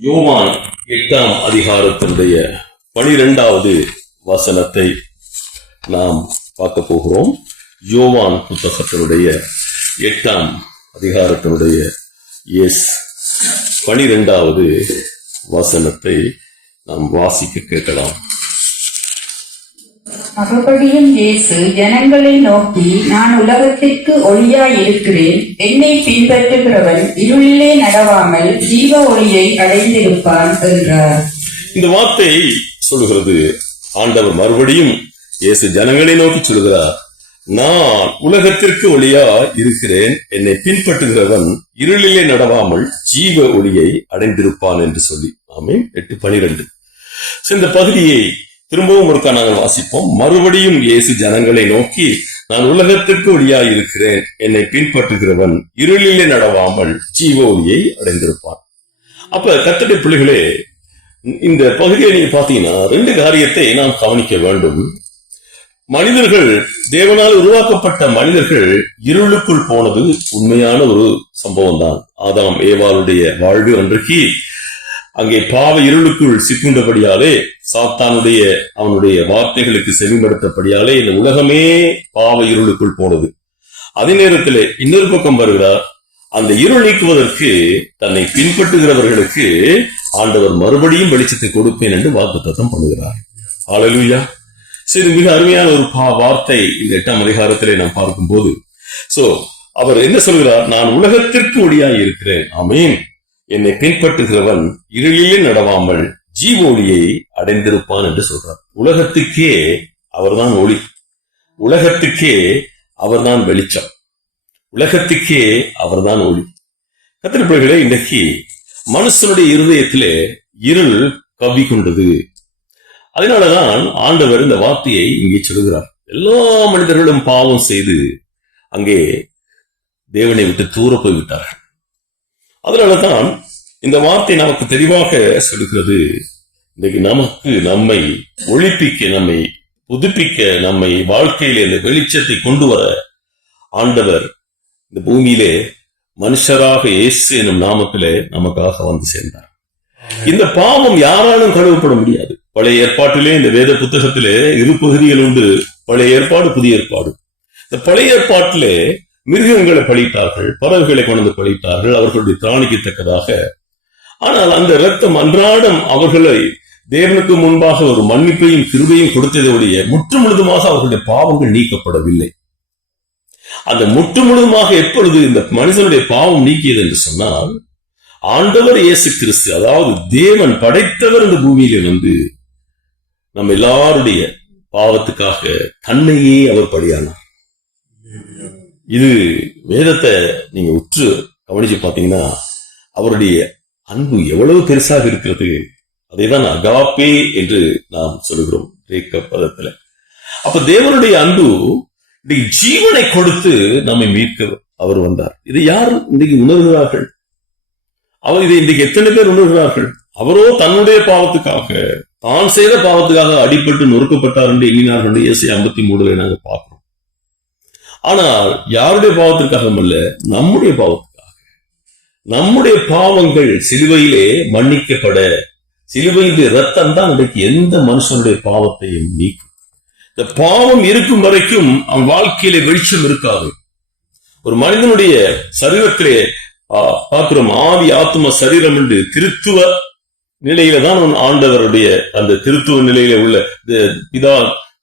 யோவான் 8ஆம் அதிகாரத்தினுடைய 12வது வசனத்தை நாம் பார்க்க போகிறோம். யோவான் புத்தகத்தினுடைய 8ஆம் அதிகாரத்தினுடைய 12வது வசனத்தை நாம் வாசிக்க கேட்கலாம். மறுபடியும் இயேசு ஜனங்களை நோக்கி, நான் உலகத்திற்கு ஒளியாய் இருக்கிறேன். என்னை பின்பற்றுகிறவன் இருளிலே நடவாமல் ஜீவ ஒளியை அடைந்திருப்பான் என்றார். இந்த வார்த்தை சொல்லுகிறது, ஆண்டவர் மறுபடியும் இயேசு ஜனங்களை நோக்கி சொல்கிறார், நான் உலகத்திற்கு ஒளியா இருக்கிறேன். என்னை பின்பற்றுகிறவன் இருளிலே நடவாமல் ஜீவ ஒளியை அடைந்திருப்பான் என்று சொல்லி. ஆமென். 8:12. இந்த பகுதியை திரும்பவும் ஒருக்கா நாங்கள் வாசிப்போம். மறுபடியும் இயேசு ஜனங்களை நோக்கி, நான் உலகத்திற்கு ஒளியாய் இருக்கிறேன். என்னை பின்பற்றுகிறவன் இருளிலே நடவாமல் ஜீவ ஒளியை அடைந்திருப்பான். அப்ப கர்த்தருடைய பிள்ளைகளே, இந்த பகுதியை நீங்க பாத்தீங்கன்னா 2 காரியத்தை நாம் கவனிக்க வேண்டும். மனிதர்கள், தேவனால் உருவாக்கப்பட்ட மனிதர்கள் இருளுக்குள் போனது உண்மையான ஒரு சம்பவம் தான். ஆதாம் ஏவாளுடைய வாழ்வு அன்றைக்கு அங்கே பாவ இருளுக்குள் சிக்குண்டபடியாலே, சாத்தானுடைய அவனுடைய வார்த்தைகளுக்கு செவிமடுத்தபடியாலே இந்த உலகமே பாவ இருளுக்குள் போனது. அதே நேரத்தில் இன்னொரு பக்கம் வருகிறார், அந்த இருள் நீக்குவதற்கு தன்னை பின்பற்றுகிறவர்களுக்கு ஆண்டவர் மறுபடியும் வெளிச்சத்தை கொடுப்பேன் என்று வாக்குத்தத்தம் பண்ணுகிறார். ஹல்லேலூயா. சரி, மிக அருமையான ஒரு வார்த்தை இந்த 8ஆம் அதிகாரத்திலே நாம் பார்க்கும் போது, அவர் என்ன சொல்கிறார்? நான் உலகத்திற்கு ஒளியாய் இருக்கிறேன். ஆமென். என்னை பின்பற்றுகிறவன் இருளிலே நடவாமல் ஜீவ ஒளியை அடைந்திருப்பான் என்று சொல்றார். உலகத்துக்கே அவர்தான் ஒளி, உலகத்துக்கே அவர்தான் வெளிச்சம், உலகத்துக்கே அவர்தான் ஒளி. கர்த்தருடைய பிள்ளைகளே, இன்றைக்கு மனுஷனுடைய இருதயத்திலே இருள் கவ்வி கொண்டது. அதனாலதான் ஆண்டவர் இந்த வார்த்தையை இங்கே சொல்கிறார். எல்லா மனிதர்களும் பாவம் செய்து அங்கே தேவனை விட்டு தூர போய்விட்டார்கள். அதனாலதான் இந்த வார்த்தை நமக்கு தெளிவாக சொல்லுகிறது. இன்றைக்கு நமக்கு நம்மை ஒளிப்பிக்க, நம்மை புதுப்பிக்க, நம்மை வாழ்க்கையிலே இந்த வெளிச்சத்தை கொண்டு வர ஆண்டவர் இந்த பூமியிலே மனுஷராக இயேசு எனும் நாமத்திலே நமக்காக வந்து சேர்ந்தார். இந்த பாவம் யாராலும் கழுவப்பட முடியாது. பழைய ஏற்பாட்டிலே, இந்த வேத புத்தகத்திலே 2 பகுதிகள் உண்டு. பழைய ஏற்பாடு, புதிய ஏற்பாடு. இந்த பழைய ஏற்பாட்டிலே மிருகங்களை பழித்தார்கள், பறவைகளை கொண்டு பழித்தார்கள் அவர்களுடைய திராணிக்கத்தக்கதாக. ஆனால் அந்த இரத்தம் அன்றாடம் அவர்களை தேவனுக்கு முன்பாக ஒரு மன்னிப்பையும் கிருபையும் கொடுத்ததோடைய முற்று முழுதுமாக அவர்களுடைய பாவங்கள் நீக்கப்படவில்லை. அந்த முற்று முழுதுமாக எப்பொழுது இந்த மனுஷனுடைய பாவம் நீக்கியது என்று சொன்னால், ஆண்டவர் இயேசு கிறிஸ்து, அதாவது தேவன் படைத்தவர் இந்த பூமியிலே வந்து நம்ம எல்லாருடைய பாவத்துக்காக தன்னையே அவர் பலியானார். இது வேதத்தை நீங்க உற்று கவனிச்சு பாத்தீங்கன்னா அவருடைய அன்பு எவ்வளவு பெருசாக இருக்கிறது. அதைதான் அகாப்பே என்று நாம் சொல்லுகிறோம் கிரேக்க பதத்துல. அப்ப தேவனுடைய அன்பு ஜீவனை கொடுத்து நம்மை மீட்க அவர் வந்தார். இதை யார் இன்றைக்கு உணர்கிறார்கள்? இதை இன்றைக்கு எத்தனை பேர் உணர்கிறார்கள்? அவரோ தன்னுடைய பாவத்துக்காக, தான் செய்த பாவத்துக்காக அடிபட்டு நொறுக்கப்பட்டார் என்று எண்ணினார்கள். ஏசாயா 53 நாங்க பார்க்கிறோம். ஆனால் யாருடைய பாவத்திற்காக அல்ல, நம்முடைய பாவத்துக்காக. நம்முடைய பாவங்கள் சிலுவையிலே மன்னிக்கப்பட, சிலுவையிலே ரத்தம் தான் இன்றைக்கு எந்த மனுஷனுடைய பாவத்தையும் நீக்கும். இந்த பாவம் இருக்கும் வரைக்கும் அவன் வாழ்க்கையிலே வெளிச்சம் இருக்காது. ஒரு மனிதனுடைய சரீரத்திலே பார்க்கிறோம், ஆவி ஆத்ம சரீரம் என்று திருத்துவ நிலையில தான் ஆண்டவருடைய அந்த திருத்துவ நிலையில உள்ள பிதா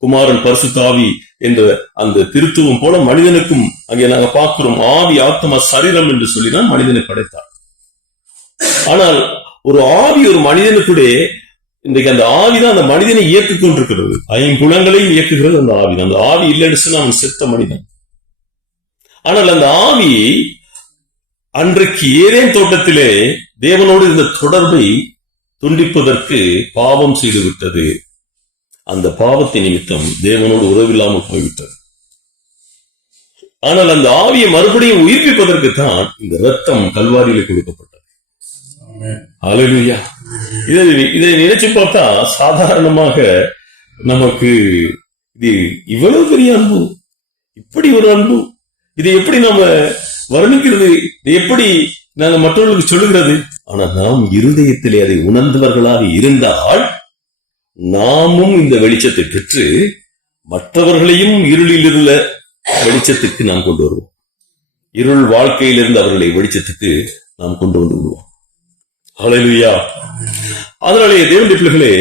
குமாரன் பரிசுத்த ஆவி என்ற அந்த திருத்துவம் போல மனிதனுக்கும் அங்கே நாங்க பார்க்கிறோம், ஆவி ஆத்ம சரீரம் என்று சொல்லிதான் மனிதனை படைத்தார். ஆனால் ஒரு ஆவி ஒரு மனிதனுக்குடைய இன்றைக்கு அந்த ஆவிதான் அந்த மனிதனை இயக்கிக் கொண்டிருக்கிறது. 5 புலங்களையும் இயக்குகிறது அந்த ஆவி. அந்த ஆவி இல்லைன்னு சொன்னா அவன் செத்த மனிதன். ஆனால் அந்த ஆவி அன்றைக்கு ஏதேன் தோட்டத்திலே தேவனோடு இருந்த தொடர்பை துண்டிப்பதற்கு பாவம் செய்துவிட்டது. அந்த பாவத்தை நிமித்தம் தேவனோடு உறவில்லாமல் போய்விட்டது. ஆனால் அந்த ஆவியை மறுபடியும் உயிர்ப்பிப்பதற்கு தான் இந்த ரத்தம் கல்வாரியில கொடுக்கப்பட்டது. ஹல்லேலூயா. இதை நினைச்சு பார்த்தா சாதாரணமாக நமக்கு இது இவ்வளவு பெரிய அன்பு, இப்படி ஒரு அன்பு, இதை எப்படி நாம வர்ணிக்கிறது, எப்படி நாங்க மற்றவர்களுக்கு சொல்லுகிறது. ஆனா நாம் இருதயத்திலே அதை உணர்ந்தவர்களாக இருந்தால் நாமும் இந்த வெளிச்சத்தை பெற்று மற்றவர்களையும் இருளில் இருந்த வெளிச்சத்துக்கு நாம் கொண்டு வருவோம். இருள் வாழ்க்கையிலிருந்து அவர்களை வெளிச்சத்துக்கு நாம் கொண்டு வந்து விடுவோம். ஹல்லேலூயா. அதனாலே தேவனுடைய பிள்ளைகளே,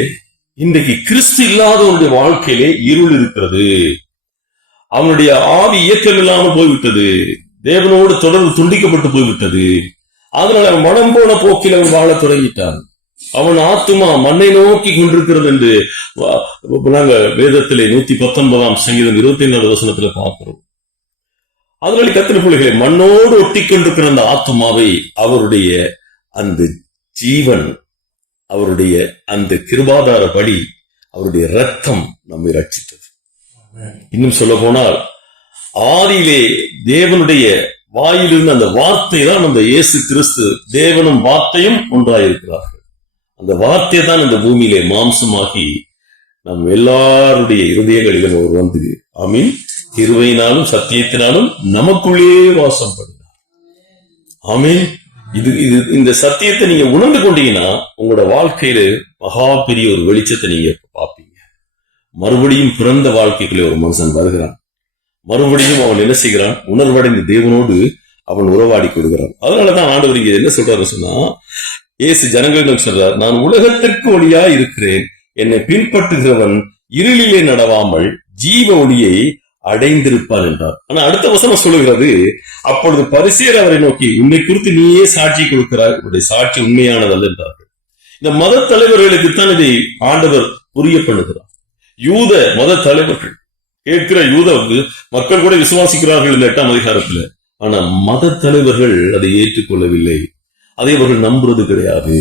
இன்றைக்கு கிறிஸ்து இல்லாதவனுடைய வாழ்க்கையிலே இருள் இருக்கிறது. அவனுடைய ஆவி இயக்கம் இல்லாமல் போய்விட்டது. தேவனோடு தொடர்பு துண்டிக்கப்பட்டு போய்விட்டது. அதனால அவன் மனம் போன போக்கில் அவன் வாழ தொடங்கிட்டான். அவன் ஆத்துமா மண்ணை நோக்கி கொண்டிருக்கிறது என்று நாங்க வேதத்திலே 119 சங்கீதம் 25 வசனத்துல பார்க்கிறோம். அதனால கர்த்தருடைய பிள்ளைகளே, மண்ணோடு ஒட்டி கொண்டிருக்கிற அந்த ஆத்துமாவை அவருடைய அந்த ஜீவன், அவருடைய அந்த கிருபாதார படி, அவருடைய ரத்தம் நம்மை ரட்சித்தது. இன்னும் சொல்ல போனால், ஆதியிலே தேவனுடைய வாயிலிருந்து அந்த வார்த்தை தான் அந்த இயேசு கிறிஸ்து. தேவனும் வார்த்தையும் ஒன்றாயிருக்கிறார்கள். அந்த வார்த்தை தான் இந்த பூமியிலே மாம்சமாகி நம் எல்லாருடைய இருதயங்களிலும் அவர் வந்து, ஆமீன், கிருபையினாலும் சத்தியத்தினாலும் நமக்குள்ளே வாசம் பண்ணினார். ஆமீன். இந்த சத்தியத்தை நீங்க உணர்ந்து கொண்டீங்கன்னா உங்களோட வாழ்க்கையில மகா பெரிய ஒரு வெளிச்சத்தை நீங்க பார்ப்பீங்க. மறுபடியும் பிறந்த வாழ்க்கைக்குள்ளே ஒரு மனுஷன் வருகிறான். மறுபடியும் அவன் என்ன செய்கிறான்? உணர்வடைந்த தேவனோடு அவன் உறவாடி கொள்கிறான். அதனாலதான் ஆண்டவர் இங்க என்ன சொல்றாரு சொன்னா, இயேசு ஜனங்களிடம் சொல்றார், நான் உலகத்திற்கு ஒளியா இருக்கிறேன், என்னை பின்பற்றுகிறவன் இருளிலே நடவாமல் ஜீவ ஒளியை அடைந்திருப்பான் என்றார். ஆனா அடுத்த வசனம் சொல்லுகிறது, அப்பொழுது பரிசேயர் அவரை நோக்கி, உன்னை குறித்து நீயே சாட்சி கொடுக்கிறார், உன்னுடைய சாட்சி உண்மையானதல்ல என்றார்கள். இந்த மத தலைவர்களுக்குத்தான் இதை ஆண்டவர் புரிய பண்ணுகிறார். யூத மத தலைவர்கள் கேட்கிற யூத மக்கள் கூட விசுவாசிக்கிறார்கள் இந்த 8ஆம் அதிகாரத்துல. ஆனா மத தலைவர்கள் அதை ஏற்றுக்கொள்ளவில்லை. அதை அவர்கள் நம்புறது கிடையாது.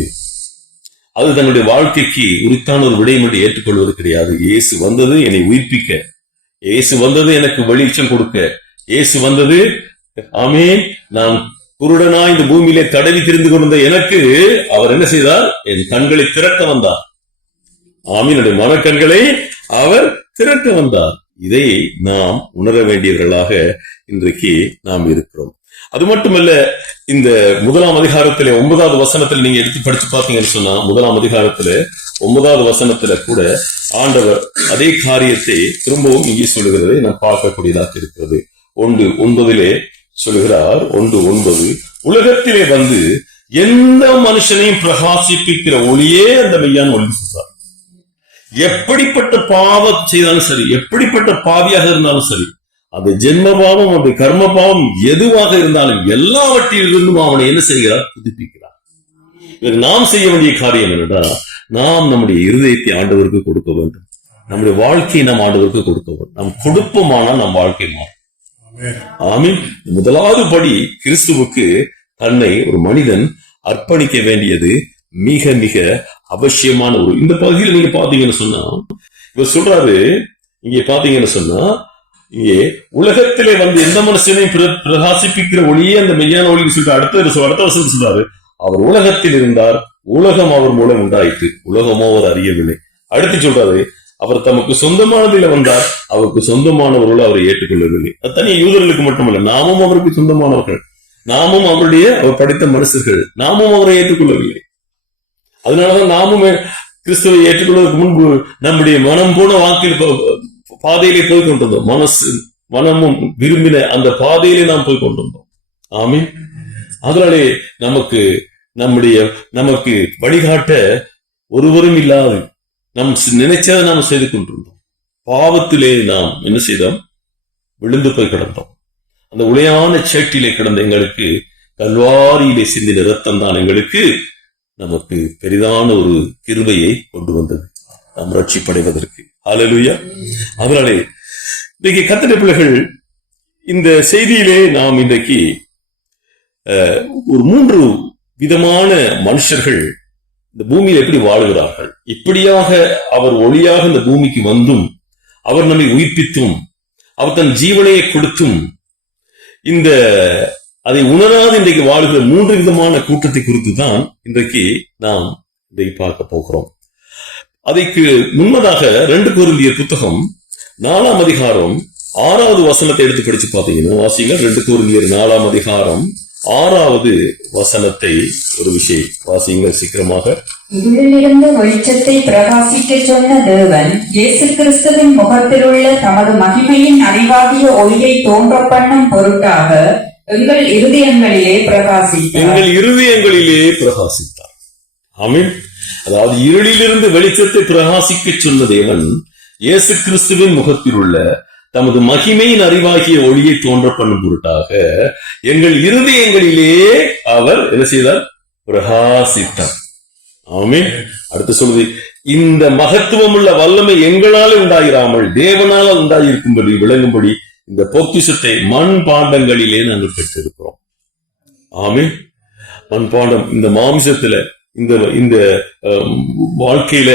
அது தங்களுடைய வாழ்க்கைக்கு உரித்தான ஒரு விடயம் என்று ஏற்றுக்கொள்வது கிடையாது. இயேசு வந்தது என்னை உயிர்ப்பிக்க, இயேசு வந்தது எனக்கு வெளிச்சம் கொடுக்க, இயேசு வந்தது, ஆமீன், நான் குருடனா இந்த பூமியிலே தடவி திரிந்து கொண்டிருந்த எனக்கு அவர் என்ன செய்தார்? என் கண்களை திறக்க வந்தார். ஆமீன். என்னுடைய மனக்கண்களை அவர் திறக்க வந்தார். இதை நாம் உணர வேண்டியவர்களாக இன்றைக்கு நாம் இருக்கிறோம். அது மட்டுமல்ல, இந்த 1ஆம் அதிகாரத்திலே 9வது வசனத்தில் நீங்க எடுத்து படிச்சு பார்த்தீங்கன்னு சொன்னா, 1ஆம் அதிகாரத்துல 9வது வசனத்துல கூட ஆண்டவர் அதே காரியத்தை திரும்பவும் இங்கே சொல்லுகிறதை நாம் பார்க்கக்கூடியதாக இருக்கிறது. 1:9 சொல்லுகிறார். 1:9, உலகத்திலே வந்து எந்த மனுஷனையும் பிரகாசிப்பிக்கிற ஒளியே அந்த மெய்யான ஒளி சொல்றார். எப்படிப்பட்ட பாவம் செய்தாலும் சரி, எப்படிப்பட்ட பாவியாக இருந்தாலும் சரி, அது ஜென்ம பாவம், அது கர்ம பாவம் எதுவாக இருந்தாலும் எல்லாவற்றிலிருந்தும் அவனை என்ன செய்கிறார்? புதுப்பிக்கிறார். இதற்கு நாம் செய்ய வேண்டிய காரியம் என்னென்றால், நாம் நம்முடைய இருதயத்தை ஆண்டவருக்கு கொடுக்க வேண்டும். நம்முடைய வாழ்க்கையை நாம் ஆண்டவருக்கு கொடுக்க வேண்டும். நாம் கொடுப்போமானால் நம் வாழ்க்கை மாறும். ஆமீன். முதலாவது படி கிறிஸ்துவுக்கு தன்னை ஒரு மனிதன் அர்ப்பணிக்க வேண்டியது மிக மிக அவசியமான ஒரு. இந்த பகுதியில் நீங்க பாத்தீங்கன்னு சொன்னா, இவர் சொல்றாரு, இங்க பாத்தீங்கன்னு சொன்னா, இங்கே உலகத்திலே வந்து எந்த மனுஷனையும் பிரகாசிப்பிக்கிற ஒளியே அந்த மெய்யான ஒளின்னு சொல்லிட்டு அடுத்த வருஷம் சொல்றாரு, அவர் உலகத்தில் இருந்தார், உலகம் அவர் மூலம் உண்டாயிற்று, உலகமோ அவர் அறியவில்லை. அடுத்து சொல்றாரு, அவர் தமக்கு சொந்தமானதில வந்தார், அவருக்கு சொந்தமானவர்கள் அவரை ஏற்றுக்கொள்ளவில்லை. அது தனி யூதர்களுக்கு மட்டுமல்ல, நாமும் அவருக்கு சொந்தமானவர்கள், நாமும் அவர் படைத்த மனுஷர்கள், நாமும் அவரை ஏற்றுக்கொள்ளவில்லை. அதனாலதான் நாமும் கிறிஸ்துவை ஏற்றுக்கொள்வதற்கு முன்பு நம்முடைய மனம் போன வாக்கில் பாதையிலே போய் கொண்டிருந்தோம். மனமும் விரும்பின அந்த பாதையிலே நாம் போய் கொண்டிருந்தோம். ஆமீன். அதனாலே நமக்கு வழிகாட்ட ஒருவரும் இல்லாது நாம் நினைச்சதை நாம் செய்து கொண்டிருந்தோம். பாவத்திலே நாம் என்ன செய்தோம்? விழுந்து போய் கிடந்தோம். அந்த உளையான சேட்டிலே கிடந்த எங்களுக்கு கல்வாரியிலே சிந்தின ரத்தம் தான் எங்களுக்கு நமக்கு பெரிதான ஒரு கிருபையை கொண்டு வந்தது, நாம் ரட்சிப்படைவதற்கு. ஹல்லேலூயா. அதனாலே இன்றைக்கு கர்த்தருடைய பிள்ளைகள், இந்த செய்தியிலே நாம் இன்றைக்கு ஒரு 3 விதமான மனுஷர்கள் இந்த பூமியில் எப்படி வாழுகிறார்கள், இப்படியாக அவர் ஒளியாக இந்த பூமிக்கு வந்தும், அவர் நம்மை உயிர்ப்பித்தும், அவர் தன் ஜீவனையை கொடுத்தும், இந்த அதை உணராது இன்றைக்கு வாழுகிற 3 விதமான கூட்டத்தை குறித்து தான் இன்றைக்கு நாம் இதை பார்க்க போகிறோம். அதற்கு முன்னதாக 2 கொரிந்தியர் புத்தகம் 4ஆம் அதிகாரம் 6வது வசனத்தை எடுத்து படிச்சு பார்த்தீங்கன்னா, வாசிங்க. 2 கொரிந்தியர் 4ஆம் அதிகாரம் 6வது வசனத்தை ஒரு விஷயம் வாசியுங்கள் சீக்கிரமாக. இருளிலிருந்து வெளிச்சத்தை பிரகாசிக்க சொன்ன தேவன் இயேசு கிறிஸ்துவின் முகத்திலுள்ள தமது மகிமையின் அறிவாகிய ஒளியை தோன்ற பண்ணும் பொருட்டாக எங்கள் இருதயங்களிலே பிரகாசித்தார். ஆமென். அதாவது இருளிலிருந்து வெளிச்சத்தை பிரகாசிக்க சொன்ன தேவன் இயேசு கிறிஸ்துவின் முகத்தில் உள்ள தமது மகிமையின் அறிவாகிய ஒளியை தோன்ற பண்ணும் பொருட்டாக எங்கள் இருதயங்களிலே அவர் என்ன செய்தார்? பிரகாசித்தார். ஆமென். அடுத்து சொல்வது, இந்த மகத்துவம் உள்ள வல்லமை எங்களாலே உண்டாயிராமல் தேவனால உண்டாயிருக்கும்படி விளங்கும்படி இந்த பொக்கிஷத்தை மண் பாண்டங்களிலே நாங்கள் பெற்றிருக்கிறோம். ஆமென். மண்பாண்டம் இந்த மாமிசத்துல இந்த வாழ்க்கையில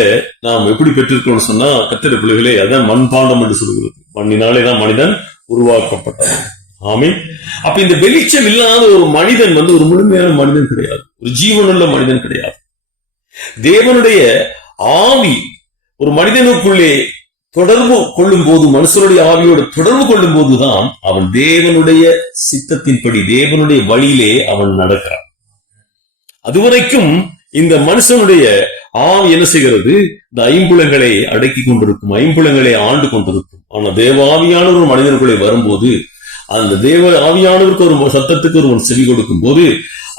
நாம் எப்படி பெற்றிருக்கோம்னு சொன்னா, கர்த்தருடைய பிள்ளைகளே, அதான் மண்பாண்டம் என்று சொல்லுகிறது. மண்ணினாலே தான் மனிதன் உருவாக்கப்பட்டான். ஆமென். அப்ப இந்த வெளிச்சம் இல்லாத ஒரு மனிதன் ஒரு முழுமையான மனிதன் கிடையாது, ஒரு ஜீவனுள்ள மனிதன் கிடையாது. தேவனுடைய ஆவி ஒரு மனிதனுக்குள்ளே தொடர்பு கொள்ளும் போது, மனுஷனுடைய ஆவியோடு தொடர்பு கொள்ளும் போதுதான் அவன் தேவனுடைய சித்தத்தின்படி தேவனுடைய வழியிலே அவன் நடக்கிறான். அதுவரைக்கும் இந்த மனுஷனுடைய ஆவி என்ன செய்கிறது? இந்த ஐம்புலங்களை அடக்கி கொண்டிருக்கும், ஐம்புலங்களை ஆண்டு கொண்டிருக்கும். ஆனா தேவ ஆவியானவர் ஒரு மனிதனுக்குள்ளே வரும்போது, அந்த தேவ ஆவியானவருக்கு ஒரு சத்தத்துக்கு ஒருவன் செவி கொடுக்கும் போது,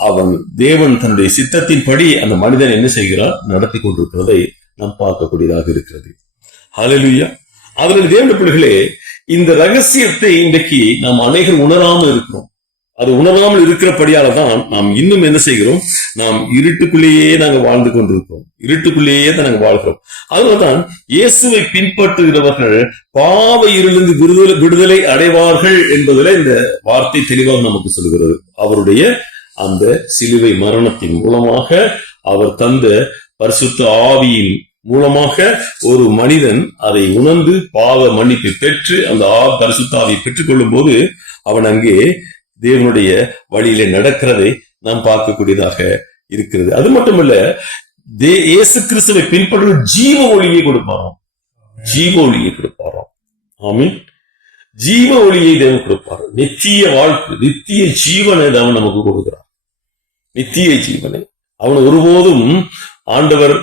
அவன் தேவன் தன்னுடைய சித்தத்தின்படி அந்த மனிதன் என்ன செய்கிறார்? நடத்தி கொண்டிருக்கிறதை நாம் பார்க்கக்கூடியதாக இருக்கிறது. ஹல்லேலூயா. அதனுடைய தேவனுடைய பிள்ளைகளே, இந்த ரகசியத்தை இன்றைக்கு நாம் அநேகர் உணராமல் இருக்கிறோம். அது உணராமல் இருக்கிறபடியால தான் நாம் இன்னும் என்ன செய்கிறோம்? நாம் இருட்டுக்குள்ளேயே நாங்கள் வாழ்ந்து கொண்டிருக்கிறோம், இருட்டுக்குள்ளேயே தான் நாங்கள் வாழ்கிறோம். அதனால்தான் இயேசுவை பின்பற்றுகிறவர்கள் பாவ இருளிலிருந்து விடுதலை அடைவார்கள் என்பதில் இந்த வார்த்தை தெளிவாக நமக்கு சொல்கிறது. அவருடைய அந்த சிலுவை மரணத்தின் மூலமாக, அவர் தந்த பரிசுத்த ஆவியின் மூலமாக ஒரு மனிதன் அதை உணர்ந்து பாவ மன்னிப்பை பெற்று அந்த பரிசுத்த ஆவியை பெற்றுக் கொள்ளும் போது அவன் அங்கே தேவனுடைய வழியிலே நடக்கிறதை நாம் பார்க்கக்கூடியதாக இருக்கிறது. அது மட்டுமல்ல, இயேசு கிறிஸ்துவை பின்பற்ற ஜீவ ஒளியை கொடுப்பாராம், ஜீவ ஒளியை கொடுப்பாராம். ஆமீன். ஜீவ ஒளியை தேவன் கொடுப்பார். நித்திய வாழ்க்கை, நித்திய ஜீவனை அவன் நமக்கு கொடுக்கிறான். நித்திய ஜீவனை அவன் ஒருபோதும் ஆண்டவர்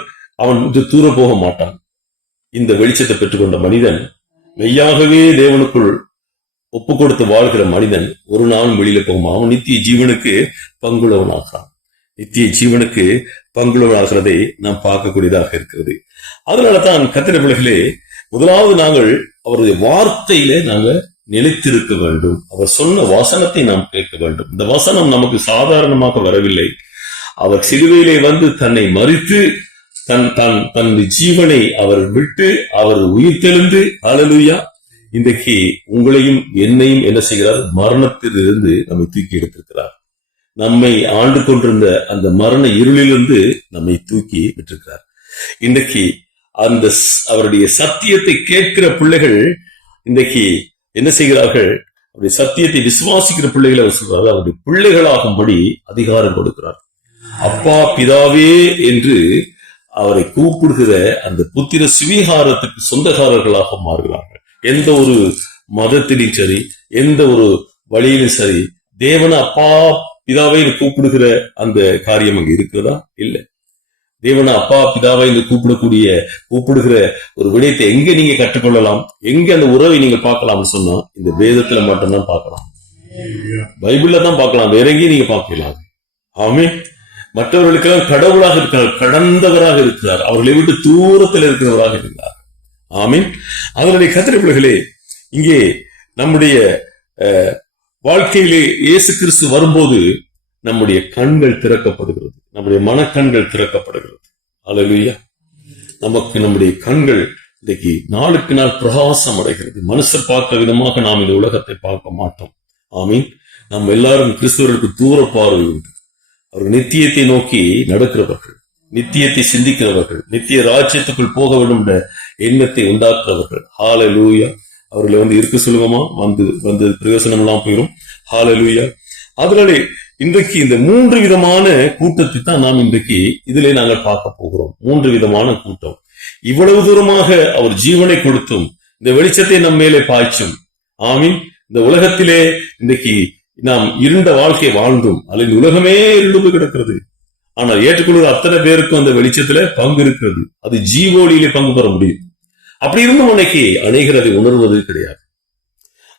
அவன் தூர போக மாட்டான். இந்த வெளிச்சத்தை பெற்றுக்கொண்ட மனிதன், மெய்யாகவே தேவனுக்குள் ஒப்பு கொடுத்து வாழ்கிற மனிதன் ஒரு நாளும் வெளியில போகுமா? அவன் நித்திய ஜீவனுக்கு பங்குள்ளவனாகிறான். நித்திய ஜீவனுக்கு பங்குள்ளவனாகிறதை நாம் பார்க்கக்கூடியதாக இருக்கிறது. அதனால தான் கர்த்தருடைய பிள்ளைகளே, முதலாவது நாங்கள் அவருடைய வார்த்தையிலே நாங்கள் நிலைத்திருக்க வேண்டும். அவர் சொன்ன வசனத்தை நாம் கேட்க வேண்டும். இந்த வசனம் நமக்கு சாதாரணமாக வரவில்லை. அவர் சிலுவையிலே வந்து தன்னை மரித்து தன் ஜீவனை அவர் விட்டு அவர் உயிர்த்தெழுந்து, ஹல்லேலூயா, இன்றைக்கு உங்களையும் என்னையும் என்ன செய்கிறார்? மரணத்திலிருந்து நம்மை தூக்கி எடுத்திருக்கிறார். நம்மை ஆண்டு கொண்டிருந்த அந்த மரண இருளிலிருந்து நம்மை தூக்கி விட்டிருக்கிறார். இன்றைக்கு அந்த அவருடைய சத்தியத்தை கேட்கிற பிள்ளைகள் இன்றைக்கு என்ன செய்கிறார்கள்? அவருடைய சத்தியத்தை விசுவாசிக்கிற பிள்ளைகளை அவர் சொல்றாரு, அவருடைய பிள்ளைகளாகும்படி அதிகாரம் கொடுக்கிறார். அப்பா பிதாவே என்று அவரை கூப்பிடுகிற அந்த புத்திர சுவீகாரத்துக்கு சொந்தக்காரர்களாக மாறுகிறார்கள். எந்த ஒரு மதத்திலும் சரி, எந்த ஒரு வழியிலும் சரி, தேவன அப்பா பிதாவை கூப்பிடுகிற அந்த காரியம் அங்க இருக்கிறதா? இல்லை. தேவன அப்பா பிதாவை கூப்பிடுகிற ஒரு விடயத்தை எங்க நீங்க கற்றுக்கொள்ளலாம், எங்க அந்த உறவை நீங்க பார்க்கலாம்னு சொன்னா இந்த வேதத்துல மட்டும்தான் பார்க்கலாம், பைபிள்ல தான் பார்க்கலாம், வேற எங்கேயும் நீங்க பார்க்கலாம். ஆமென். மற்றவர்களுக்கெல்லாம் கடவுளாக இருக்கிறார், கடந்தவராக இருக்கிறார், அவர்களை விட்டு தூரத்தில் இருக்கிறவராக இருக்கிறார். ஆமீன். அதனுடைய கர்த்தருடைய பிள்ளைகளே, இங்கே நம்முடைய வாழ்க்கையிலே இயேசு கிறிஸ்து வரும்போது நம்முடைய கண்கள் திறக்கப்படுகிறது, நம்முடைய மனக்கண்கள் திறக்கப்படுகிறது. ஹல்லேலூயா. நமக்கு நம்முடைய கண்கள் இன்றைக்கு நாளுக்கு நாள் பிரகாசம் அடைகிறது. மனுஷர் பார்க்க விதமாக நாம் இந்த உலகத்தை பார்க்க மாட்டோம். ஆமீன். நம்ம எல்லாரும் கிறிஸ்துவர்களுக்கு தூர பார்வை உண்டு. அவர்கள் நித்தியத்தை நோக்கி நடக்கிறவர்கள், நித்தியத்தை சிந்திக்கிறவர்கள், நித்திய ராஜ்யத்துக்குள் போக வேண்டும் என்ற எண்ணத்தை உண்டாக்குறவர்கள். ஹல்லேலூயா. அவர்களை இருக்க சொல்லுங்கம்மா, வந்து பிரயோசனம் எல்லாம் போயிடும். ஹல்லேலூயா. அதனாலே இன்றைக்கு இந்த 3 விதமான கூட்டத்தை தான் நாம் இன்றைக்கு இதிலே நாங்கள் பார்க்க போகிறோம். 3 விதமான கூட்டம். இவ்வளவு தூரமாக அவர் ஜீவனை கொடுத்தும் இந்த வெளிச்சத்தை நம் மேலே பாய்ச்சும். ஆமீன். இந்த உலகத்திலே இன்றைக்கு நாம் இருண்ட வாழ்க்கை வாழ்ந்தோம், அல்லது உலகமே இருண்டு கிடக்கிறது. ஆனால் ஏற்றுக்கொள்கிற அத்தனை பேருக்கும் அந்த வெளிச்சத்துல பங்கு இருக்கிறது. அது ஜீவோலியிலே பங்கு பெற முடியும். அப்படி இருந்தும் அன்னைக்கு அநேகர் அதை உணர்வது கிடையாது.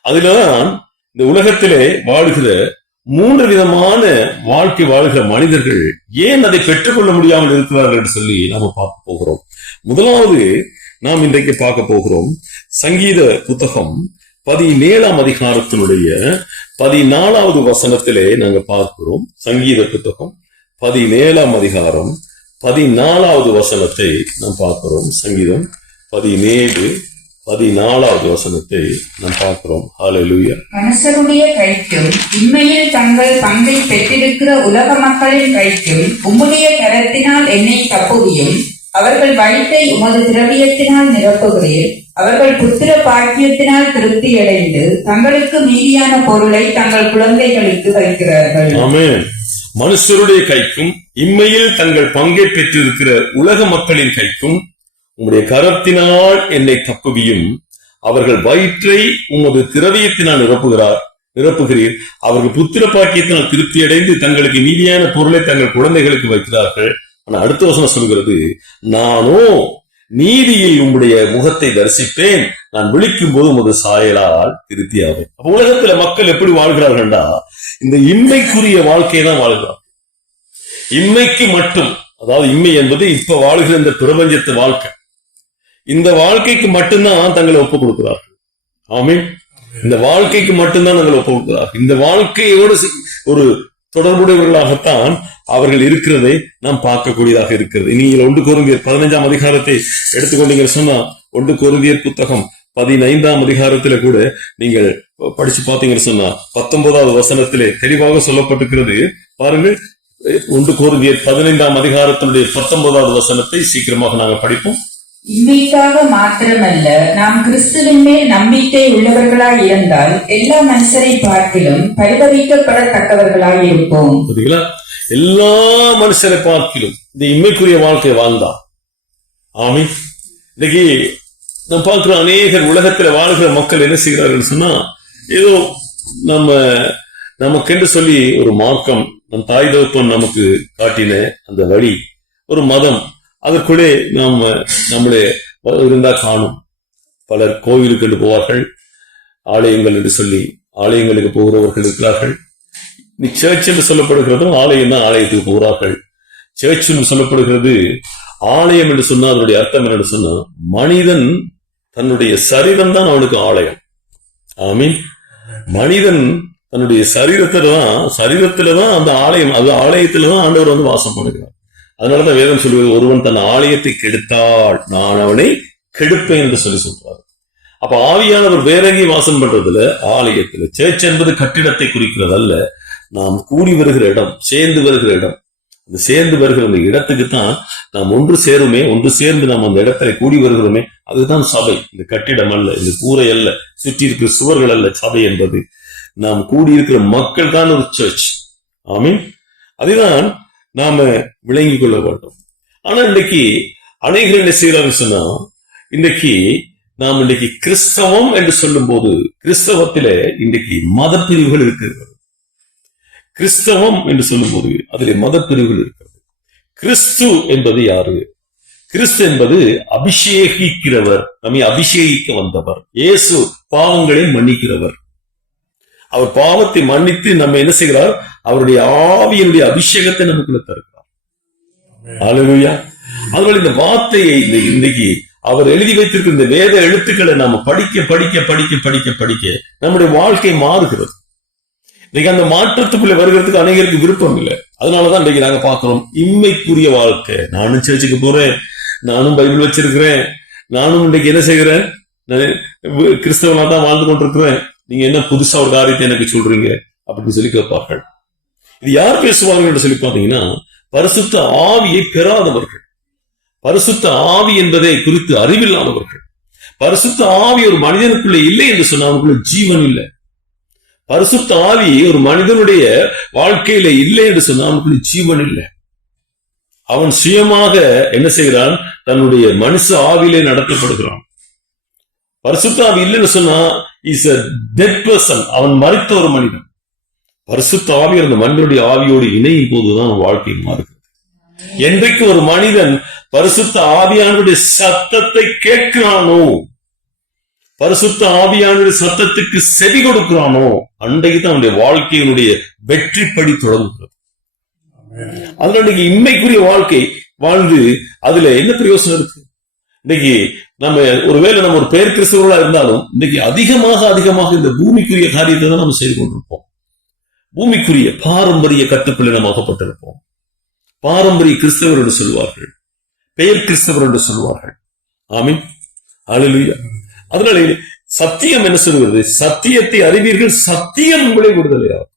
அதுலதான் இந்த உலகத்திலே வாழ்கிற 3 விதமான வாழ்க்கை வாழ்கிற மனிதர்கள் ஏன் அதை பெற்றுக்கொள்ள முடியாமல் இருக்கிறார்கள் என்று சொல்லி நாம பார்க்க போகிறோம். முதலாவது நாம் இன்றைக்கு பார்க்க போகிறோம் சங்கீத புத்தகம் 17ஆம் அதிகாரத்தினுடைய 14வது வசனத்திலே நாங்க பார்க்கிறோம். சங்கீத புத்தகம் 17ஆம் அதிகாரம் 14வது வசனத்தை நாம் பார்க்கிறோம். சங்கீதம் 17:14வது வசனத்தை நாம் பார்க்கிறோம். ஹல்லேலூயா. மனுஷருடைய கைக்கும் இம்மையில் தங்கள் பங்கை பெற்றிருக்கிற உலக மக்களின் கைக்கும் உம்முடைய கரத்தினால் என்னை தப்புவியும். அவர்கள் வயிற்றை உமது திரவியத்தினால் நிரப்புகிறீர். அவர்கள் புத்திர பாக்கியத்தினால் திருப்தியடைந்து தங்களுக்கு மீதியான பொருளை தங்கள் குழந்தைகளுக்கு வைக்கிறார்கள். ஆமென். மனுஷருடைய கைக்கும் இம்மையில் தங்கள் பங்கை பெற்றிருக்கிற உலக மக்களின் கைக்கும் உம்முடைய கரத்தினால் என்னை தப்புவியும். அவர்கள் வயிற்றை உமது திரவியத்தினால் நிரப்புகிறீர். அவர்கள் புத்திர பாக்கியத்தினால் திருப்தி அடைந்து தங்களுக்கு மீதியான பொருளை தங்கள் குழந்தைகளுக்கு வைக்கிறார்கள். ஆனா அடுத்த வசனம் சொல்கிறது, நானோ நீதியில் உம்முடைய முகத்தை தரிசிப்பேன். நான் விழிக்கும் போது உமது சாயலால் திருப்தியாவேன். அப்ப உலகத்துல மக்கள் எப்படி வாழ்கிறார்கள்டா, இந்த இம்மைக்குரிய வாழ்க்கையை தான் வாழ்கிறார். இம்மைக்கு மட்டும், அதாவது இம்மை என்பது இப்ப வாழ்கிற இந்த பிரபஞ்சத்து வாழ்க்கை, இந்த வாழ்க்கைக்கு மட்டும்தான் தங்களை ஒப்புக் கொடுக்கிறார்கள். ஆமென். இந்த வாழ்க்கைக்கு மட்டும்தான் தங்களை ஒப்புக் கொடுக்கிறார்கள். இந்த வாழ்க்கையோடு ஒரு தொடர்புடையவர்களாகத்தான் அவர்கள் இருக்கிறதை நாம் பார்க்கக்கூடியதாக இருக்கிறது. நீங்கள் 1 கொரிந்தியர் 15ஆம் அதிகாரத்தை எடுத்துக்கொண்டீங்க சொன்னா, 1 கொரிந்தியர் புத்தகம் 15ஆம் அதிகாரத்தில கூட நீங்கள் படிச்சு பார்த்தீங்கன்னு சொன்னா 19வது வசனத்திலே தெளிவாக சொல்லப்பட்டிருக்கிறது. பாருங்கள், 1 கொரிந்தியர் 15ஆம் அதிகாரத்தினுடைய 19வது வசனத்தை சீக்கிரமாக நாங்கள் படிப்போம். இம்மைக்காக மாத்திரமல்ல, நாம் கிறிஸ்துவின் மேல் நம்பிக்கை உள்ளவர்களாய் இருந்தால் எல்லா மனுஷரை பார்க்கிலும் பரிதவிக்கப்படத்தக்கவர்களாய் இருப்போம். எல்லா மனுஷரை பார்க்கிலும் இந்த இம்மைக்குரிய வாழ்க்கை வாழ்ந்தா. ஆமென். இன்னைக்கு நம்ம பார்க்கிற அநேகர் உலகத்துல வாழ்கிற மக்கள் என்ன செய்கிறார்கள் சொன்னா, ஏதோ நமக்கென்று சொல்லி ஒரு மார்க்கம், நம் தாய் தகப்பன் நமக்கு காட்டின அந்த வழி, ஒரு மதம், அதற்குள்ளே நம்மளே இருந்தா காணும். பலர் கோவிலுக்கு என்று போவார்கள், ஆலயங்கள் என்று சொல்லி ஆலயங்களுக்கு போகிறவர்கள் இருக்கிறார்கள். நீ சர்ச் என்று சொல்லப்படுகிறதும் ஆலயம் தான், ஆலயத்துக்கு போகிறார்கள். சர்ச் என்று சொல்லப்படுகிறது ஆலயம் என்று சொன்னா அதனுடைய அர்த்தம் என்று சொன்னா, மனிதன் தன்னுடைய சரீரம் தான் அவனுக்கு ஆலயம். ஆமீன். மனிதன் தன்னுடைய சரீரத்துலதான் அந்த ஆலயம், அது ஆலயத்துலதான் ஆண்டவர் வந்து வாசம் பண்ணுகிறார். அதனாலதான் வேதம் சொல்வது, ஒருவன் தன் ஆலயத்தை கெடுத்தால் நான் அவனை கெடுப்பேன் என்று சொல்றாரு. அப்ப ஆவியானவர் வேற எங்கேயும் வாசம் பண்றதுல, ஆலயத்துல. சர்ச் என்பது கட்டிடத்தை குறிக்கிறது அல்ல, நாம் கூடி வருகிற இடம், சேர்ந்து வருகிற இடம். அந்த சேர்ந்து வருகிற அந்த இடத்துக்கு தான் நாம் ஒன்று சேர்ந்து நாம் அந்த இடத்துல கூடி வருகிறோமே, அதுதான் சபை. இந்த கட்டிடம் அல்ல, இந்த கூரை அல்ல, சுற்றி இருக்கிற சுவர்கள் அல்ல. சபை என்பது நாம் கூடியிருக்கிற மக்கள் தான் ஒரு சர்ச். ஆமீன். அதுதான் நாம விளங்கிக் கொள்ள வேண்டும். ஆனா இன்றைக்கு அநேகர் என்ன செய்யறாங்க சொன்னா, இன்றைக்கு கிறிஸ்தவம் என்று சொல்லும் போது, கிறிஸ்தவத்திலே இன்றைக்கு மத பிரிவுகள் இருக்கிறது. கிறிஸ்தவம் என்று சொல்லும் போது அதிலே மத பிரிவுகள் இருக்கிறது. கிறிஸ்து என்பது யாரு? கிறிஸ்து என்பது அபிஷேகிக்கிறவர், நம்மை அபிஷேகிக்க வந்தவர். இயேசு பாவங்களை மன்னிக்கிறவர். அவர் பாவத்தை மன்னித்து நம்ம என்ன செய்கிறார்? அவருடைய ஆவியினுடைய அபிஷேகத்தை நமக்குள்ள தருகிறார். அல்லேலூயா. அதுபோல இந்த வார்த்தையை இன்றைக்கு அவர் எழுதி வைத்திருக்கிற இந்த வேத எழுத்துக்களை நாம படிக்க நம்முடைய வாழ்க்கை மாறுகிறது. இன்னைக்கு அந்த மாற்றத்துக்குள்ள வருகிறதுக்கு அநேகருக்கு விருப்பம் இல்லை. அதனாலதான் இன்றைக்கு நாங்க பார்க்கிறோம், இம்மைக்குரிய வாழ்க்கை. நானும் சர்ச்சுக்கு போறேன், நானும் பைபிள் வச்சிருக்கிறேன், நானும் இன்றைக்கு என்ன செய்கிறேன், கிறிஸ்தவனா தான் வாழ்ந்து கொண்டிருக்கிறேன், நீங்க என்ன புதுசா ஒரு காரியத்தை எனக்கு சொல்றீங்க அப்படின்னு சொல்லி கேட்பார்கள். இது யார் பேசுவார்கள் என்று சொல்லி பாத்தீங்கன்னா, பரிசுத்த ஆவியை பெறாதவர்கள், பரிசுத்த ஆவி என்பதை குறித்து அறிவில்லாதவர்கள். பரிசுத்த ஆவி ஒரு மனிதனுக்குள்ள இல்லை என்று சொன்ன அவனுக்குள்ள ஜீவன் இல்லை. பரிசுத்த ஆவி ஒரு மனிதனுடைய வாழ்க்கையில இல்லை என்று சொன்ன அவனுக்குள்ள ஜீவன் இல்லை. அவன் சுயமாக என்ன செய்கிறான்? தன்னுடைய மனுஷ ஆவியிலே நடத்தப்படுகிறான். பரிசுத்த ஆவி இல்லைன்னு சொன்னா இஸ் a dead person. அவன் மரித்த ஒரு மனிதன். பரிசுத்த ஆவி அந்த மனிதனுடைய ஆவியோடு இணையும் போதுதான் வாழ்க்கை மாறுகிறது. என்றைக்கு ஒரு மனிதன் பரிசுத்த ஆவியானுடைய சத்தத்தை கேட்கிறானோ, பரிசுத்த ஆவியானுடைய சத்தத்துக்கு செவி கொடுக்கிறானோ, அன்றைக்கு தான் அவனுடைய வாழ்க்கையினுடைய வெற்றிப்படி தொடங்குகிறது. அதுல இன்னைக்கு இன்மைக்குரிய வாழ்க்கை வாழ்ந்து அதுல என்ன பிரயோசனம் இருக்கு? இன்னைக்கு நம்ம ஒருவேளை நம்ம ஒரு பெயர் கிறிஸ்தவர்களா இருந்தாலும் இன்னைக்கு அதிகமாக இந்த பூமிக்குரிய காரியத்தை தான் நம்ம செய்து கொண்டிருப்போம். பூமிக்குரிய பாரம்பரிய கட்டுக்குள்ளே நாம் ஆகப்பட்டிருப்போம். பாரம்பரிய கிறிஸ்தவர் என்று சொல்வார்கள், பெயர் கிறிஸ்தவர் என்று சொல்வார்கள். ஆமீன், அல்லேலூயா. அதனால சத்தியம் என்ன சொல்கிறது? சத்தியத்தை அறிவீர்கள், சத்தியம் உங்களை விடுதலையாகும்.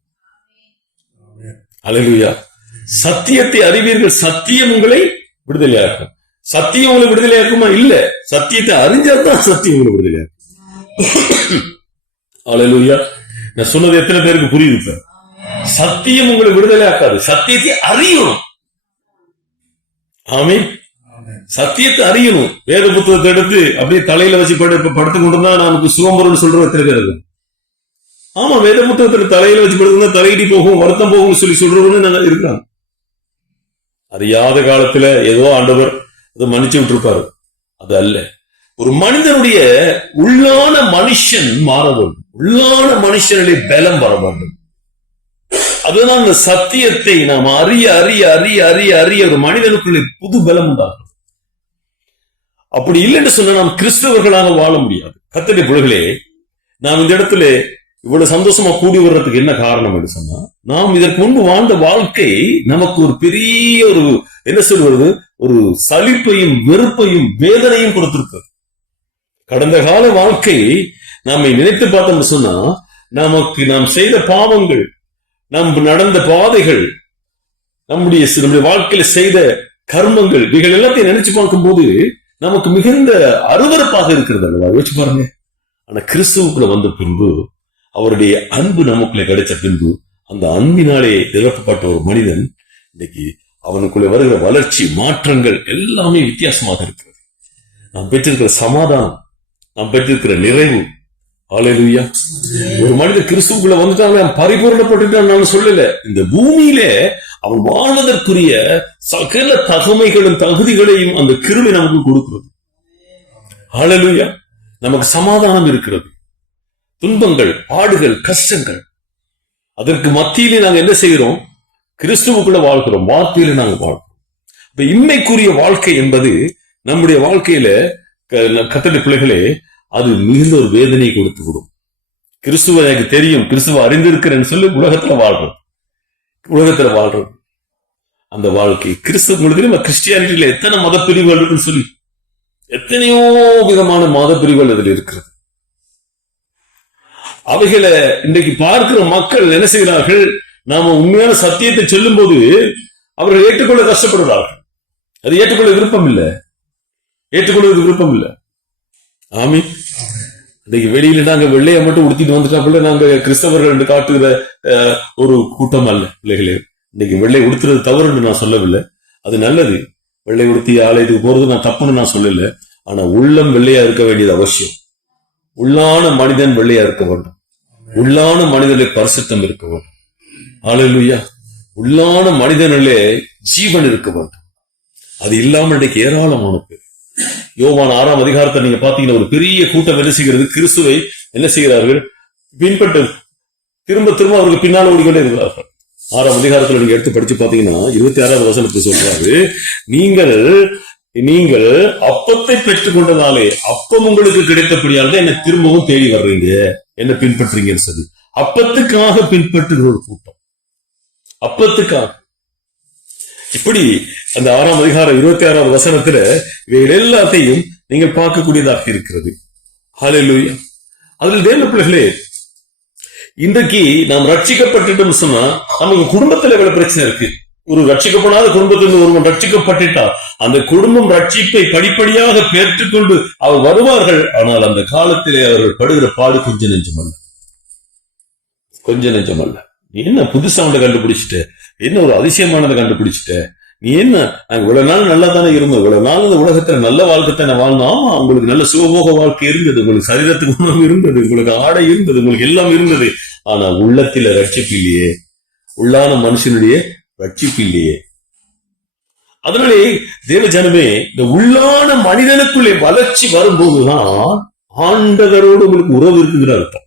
அல்லேலூயா. சத்தியத்தை அறிவீர்கள், சத்தியம் உங்களை விடுதலையாக்கும். சத்தியம் உங்களை விடுதலையாக்குமா? இல்ல, சத்தியத்தை அறிஞ்சாதான் சத்தியம் உங்களை விடுதலையாக்கும். அல்லேலூயா. நான் சொன்னது எத்தனை பேருக்கு புரியுது? சத்தியம் உங்களை விடுதலையாக்காது, சத்தியத்தை அறியணும். ஆமீன். சத்தியத்தை அறியணும். வேத புத்தகத்தை எடுத்து அப்படியே தலையில வச்சு படுத்து கொண்டுதான் நமக்கு சுகம்பரம் சொல்ற எத்தனை பேர் இருக்கு? ஆமா, வேத புத்தகத்துல தலையில வச்சு படுத்து தலையிடி போகும், வருத்தம் போகும் சொல்லி சொல்றவங்க நாங்க இருக்காங்க. அறியாத காலத்துல ஏதோ ஆண்டவர் அதை மன்னிச்சு விட்டுருப்பாரு. அது அல்ல. ஒரு மனிதனுடைய உள்ளான மனுஷன் மாற வேண்டும். உள்ளான மனுஷனுடைய பலம் வர வேண்டும். அதுதான் அந்த சத்தியத்தை நாம் அறிய அறிய அறிய அறிய அறிய ஒரு மனிதனுக்குள்ளே புது பலம் உண்டாகும். அப்படி இல்லைன்னு சொன்னா நாம் கிறிஸ்தவர்களாக வாழ முடியாது. கர்த்தருடைய பிள்ளைகளே, நாம் இந்த இடத்துல இவ்வளவு சந்தோஷமா கூடி வர்றதுக்கு என்ன காரணம் என்று சொன்னா, நாம் இதற்கு முன்பு வாழ்ந்த வாழ்க்கை நமக்கு ஒரு பெரிய ஒரு என்ன சொல்வது, ஒரு சலிப்பையும் வெறுப்பையும் வேதனையும் கொடுத்திருக்கு. கடந்த கால வாழ்க்கை நாம நினைத்து பார்த்தோம்னு சொன்னா, நமக்கு நாம் செய்த பாவங்கள், நம் நடந்த பாதைகள், நம்முடைய வாழ்க்கையில செய்த கர்மங்கள், இவைகள் எல்லாத்தையும் நினைச்சு பார்க்கும் போது நமக்கு மிகுந்த அருவருப்பாக இருக்கிறது அல்லவா? யோசிச்சு பாருங்க. ஆனா கிறிஸ்துவுக்குள்ள வந்த பின்பு, அவருடைய அன்பு நமக்குள்ள கிடைச்ச பின்பு, அந்த அன்பினாலே நிரப்பப்பட்ட ஒரு மனிதன் இன்னைக்கு அவனுக்குள்ள வருகிற வளர்ச்சி, மாற்றங்கள் எல்லாமே வித்தியாசமாக இருக்கிறது. நாம் பெற்றிருக்கிற சமாதானம், நாம் பெற்றிருக்கிற நிறைவு. அல்லேலூயா. ஒரு மனிதன் கிறிஸ்துவுக்குள்ள வந்துட்டாங்க, பரிபூர்ணப்பட்டுட்டான் நான் சொல்லல. இந்த பூமியிலே அவன் வாழ்வதற்குரிய சகல தகமைகளும் தகுதிகளையும் அந்த கிருபை நமக்கு கொடுக்கிறது. அல்லேலூயா. நமக்கு சமாதானம் இருக்கிறது. துன்பங்கள், பாடுகள், கஷ்டங்கள், அதற்கு மத்தியிலே நாங்க என்ன செய்கிறோம்? கிறிஸ்துவுக்குள்ள வாழ்கிறோம், வார்த்தையில நாங்க வாழ்கிறோம். இப்ப இன்மைக்குரிய வாழ்க்கை என்பது நம்முடைய வாழ்க்கையில கர்த்தருடைய பிள்ளைகளே, அது மிகுந்த ஒரு வேதனையை கொடுத்து விடும். கிறிஸ்துவ எனக்கு தெரியும், கிறிஸ்துவ அறிந்திருக்கிறேன்னு சொல்லி உலகத்துல வாழ்றோம். அந்த வாழ்க்கை கிறிஸ்துவ உங்களுக்கு தெரியுமா? கிறிஸ்டியானிட்டியில எத்தனை மத பிரிவுகள் இருக்குன்னு சொல்லி, எத்தனையோ விதமான மத பிரிவுகள் அதில் இருக்கிறது. அவைகளை இன்றைக்கு பார்க்கிற மக்கள் என்ன செய்கிறார்கள்? நாம உண்மையான சத்தியத்தை சொல்லும் போது அவர்கள் ஏற்றுக்கொள்ள கஷ்டப்படுகிறார்கள். அது ஏற்றுக்கொள்ள விருப்பம் இல்லை. ஆமீன். இன்னைக்கு வெளியில நாங்க வெள்ளைய மட்டும் உடுத்திட்டு வந்துட்டாப்புல நாங்க கிறிஸ்தவர்கள் என்று காட்டுகிற ஒரு கூட்டம் அல்ல பிள்ளைகளே. இன்னைக்கு வெள்ளை உடுத்துறது தவறுன்னு நான் சொல்லவில்லை, அது நல்லது. வெள்ளை உடுத்தி ஆலயத்துக்கு போறது நான் தப்புன்னு நான் சொல்லல. ஆனா உள்ளம் வெள்ளையா இருக்க வேண்டியது அவசியம். உள்ளான மனிதன் வெள்ளையா இருக்க வேண்டும். உள்ளான மனிதனிலே பரிசுத்தம் இருக்க வேண்டும். அல்லேலூயா. உள்ளான மனிதனிலே ஜீவன் இருக்க வேண்டும். அது இல்லாமல் இன்னைக்கு ஏராளமான பேர். யோவான் 6ஆம் அதிகாரத்தை நீங்க பாத்தீங்கன்னா ஒரு பெரிய கூட்டம் என்ன செய்கிறது? கிறிஸ்துவை என்ன செய்கிறார்கள்? பின்பற்ற திரும்ப அவருக்கு பின்னால் ஓடிக்கொண்டே இருக்கிறார்கள். 6ஆம் அதிகாரத்துல நீங்க எடுத்து படிச்சு பாத்தீங்கன்னா 26வது வசனத்தை சொல்றாரு, நீங்கள் அப்பத்தை பெற்றுக் கொண்டதாலே அப்பம் உங்களுக்கு கிடைத்தபடியால் தான் என்ன திரும்பவும் தேடி வர்றீங்க, என்ன பின்பற்றுறீங்கன்னு சொல்லி. அப்பத்துக்காக பின்பற்றுகிற ஒரு கூட்டம், அப்பத்துக்காக. இப்படி அந்த 6ஆம் அதிகாரம் 26வது வசனத்துல இவைகள் எல்லாத்தையும் நீங்கள் பார்க்கக்கூடியதாக இருக்கிறது. ஹல்லேலூயா. அதில் தேவ பிள்ளைகளே, இன்றைக்கு நாம் ரட்சிக்கப்பட்டுட்டோம் சொன்னா நமக்கு குடும்பத்துல எவ்வளவு பிரச்சனை இருக்கு. ஒரு ரட்சிக்கப்படாத குடும்பத்திலிருந்து ஒருவன் ரட்சிக்கப்பட்டுட்டா அந்த குடும்பம் ரட்சிப்பை படிப்படியாக பெற்றுக்கொண்டு அவர் வருவார்கள். ஆனால் அந்த காலத்திலே அவர்கள் படுகிற பாடு கொஞ்சம் நெஞ்சமல்ல. என்ன புதுசா ஒன்றை கண்டுபிடிச்சிட்ட, என்ன ஒரு அதிசயமானதை கண்டுபிடிச்சிட்ட, நீ என்ன, நாங்க இவ்வளவு நாள் நல்லா தானே இருந்தோம், இவ்வளவு நாள் இந்த உலகத்துல நல்ல வாழ்க்கை தானே வாழ்ந்தோம். ஆமா, உங்களுக்கு நல்ல சுகபோக வாழ்க்கை இருந்தது, உங்களுக்கு சரீரத்துக்கு உணவு இருந்தது, உங்களுக்கு ஆடை இருந்தது, உங்களுக்கு எல்லாம் இருந்தது. ஆனா உள்ளத்தில ரட்சிப்பு இல்லையே, உள்ளான மனுஷனுடைய ரட்சிப்பு இல்லையே. அதனாலே தேவ ஜனமே, இந்த உள்ளான மனிதனுக்குள்ளே வளர்ச்சி வரும்போதுதான் ஆண்டவரோடு உங்களுக்கு உறவு இருக்குங்கிற அர்த்தம்.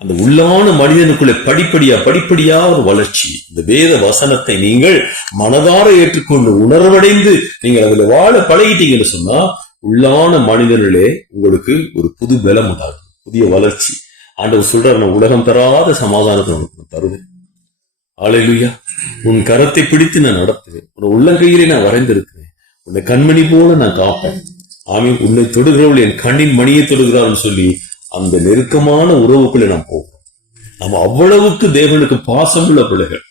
அந்த உள்ளான மனிதனுக்குள்ளே படிப்படியா ஒரு வளர்ச்சி. இந்த வேத வசனத்தை நீங்கள் மனதார ஏற்றுக்கொண்டு உணர்வடைந்து நீங்கள் அதுல வாழ பழகிட்டீங்கன்னு சொன்னா, உள்ளான மனிதனிலே உங்களுக்கு ஒரு புது பலம் உண்டாகும், புதிய வளர்ச்சி. ஆண்டவர் சொல்றார், நான் உலகம் தராத சமாதானத்தை உனக்கு தருவேன். அல்லேலூயா. உன் கரத்தை பிடித்து நான் நடத்துவேன், உன் உள்ளங்கையிலே நான் வரைந்திருக்கிறேன், உன்னை கண்மணி போல நான் காப்பேன். ஆமீன். உன்னை தொடுகிறவள் என் கண்ணின் மணியை தொடுகிறான்னு சொல்லி அந்த நெருக்கமான உறவுக்குள்ளே நாம் போகிறோம். நம்ம அவ்வளவுக்கு தேவனுக்கு பாசமுள்ள பிள்ளைகள்,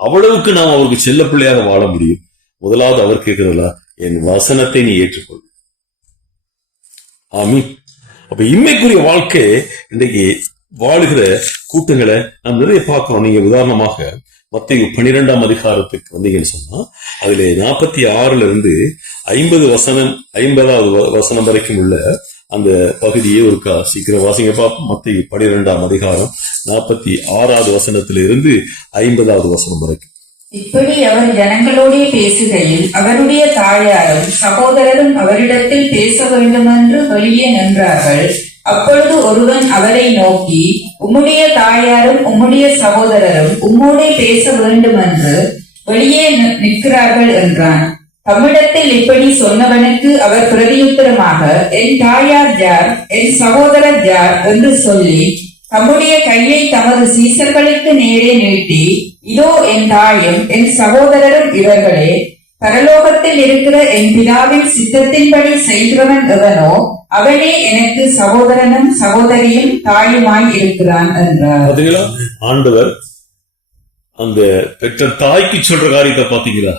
அவ்வளவுக்கு நாம் அவருக்கு செல்ல பிள்ளையாக வாழ முடியும். முதலாவது அவர் கேட்கிறதா, என் வசனத்தை நீ ஏற்றுக்கொள். ஆமீன். அப்ப இன்மைக்குரிய வாழ்க்கை இன்றைக்கு வாழுகிற கூட்டங்களை நாம் நிறைய பார்க்கிறோம். நீங்க உதாரணமாக மத்தேயு 12ஆம் அதிகாரத்துக்கு வந்தீங்கன்னு சொன்னா, அதுல 46 50வது வசனம் வரைக்கும் உள்ள அந்த பகுதியே ஒரு சீக்கிரம் வாசிங்க பார்ப்போம். மத்தேயு 12ஆம் அதிகாரம் 46வது வசனத்திலிருந்து 50வது வசனம் வரைக்கும். இப்படி அவர் ஜனங்களோடே பேசுகையில் அவருடைய தாயாரும் சகோதரரும் அவரிடத்தில் பேச வேண்டுமென்று வெளியே நின்றார்கள். அப்பொழுது ஒருவன் அவரை நோக்கி, உம்முடைய தாயாரும் உம்முடைய சகோதரரும் உம்மோடே பேச வேண்டுமென்று வெளியே நிற்கிறார்கள் என்றான். தம்மிடத்தில் இப்படி சொன்னவனுக்கு அவர் பிரதியுத்தரமாக, என் தாயார் யார், என் சகோதரர் யார் என்று சொல்லி தம்முடைய கையை தமது சீசர்களுக்கு நேரே நீட்டி, இதோ என் தாயும் என் சகோதரரும் இவர்களே, பரலோகத்தில் இருக்கிற என் பிதாவின் சித்தத்தின்படி செய்கிறவன் எவனோ அவனே எனக்கு சகோதரனும் சகோதரியும் தாயுமாய் இருக்கிறான் என்றார். பாத்தீங்களா, ஆண்டவர் அந்த பெற்ற தாய்க்கு சொல்ற காரியத்தை பாத்தீங்களா?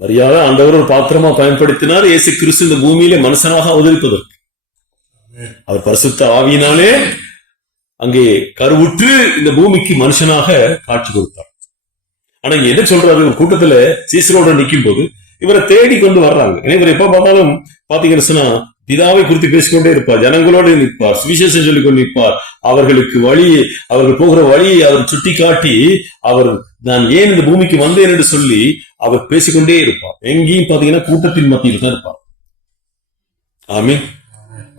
மரியாதை ஆண்டவர் ஒரு பாத்திரமா பயன்படுத்தினார் இயேசு கிறிஸ்து இந்த பூமியிலே மனுஷனாக அவதரிப்பதற்கு. அவர் பரிசுத்த ஆவியினாலே அங்கே கருவுற்று இந்த பூமிக்கு மனுஷனாக காட்சி கொடுத்தார். ஆனா இங்க என்ன சொல்றாரு, ஒரு கூட்டத்துல சீசரோட நிற்கும் போது இவரை தேடி கொண்டு வர்றாங்க. இவர் எப்ப பார்த்தாலும் பாத்தீங்கன்னு சொன்னா பிதாவை குறித்து பேசிக்கொண்டே இருப்பார், ஜனங்களோடு நிற்பார், சுவிசேஷம் சொல்லிக் கொண்டு நிற்பார். அவர்களுக்கு வழியை, அவர்கள் போகிற வழியை அவர் சுட்டி காட்டி, அவர் நான் ஏன் இந்த பூமிக்கு வந்தேன் என்று சொல்லி அவர் பேசிக்கொண்டே இருப்பார். எங்கேயும் பாத்தீங்கன்னா கூட்டத்தின் மத்தியில் தான் இருப்பார். ஆமீன்.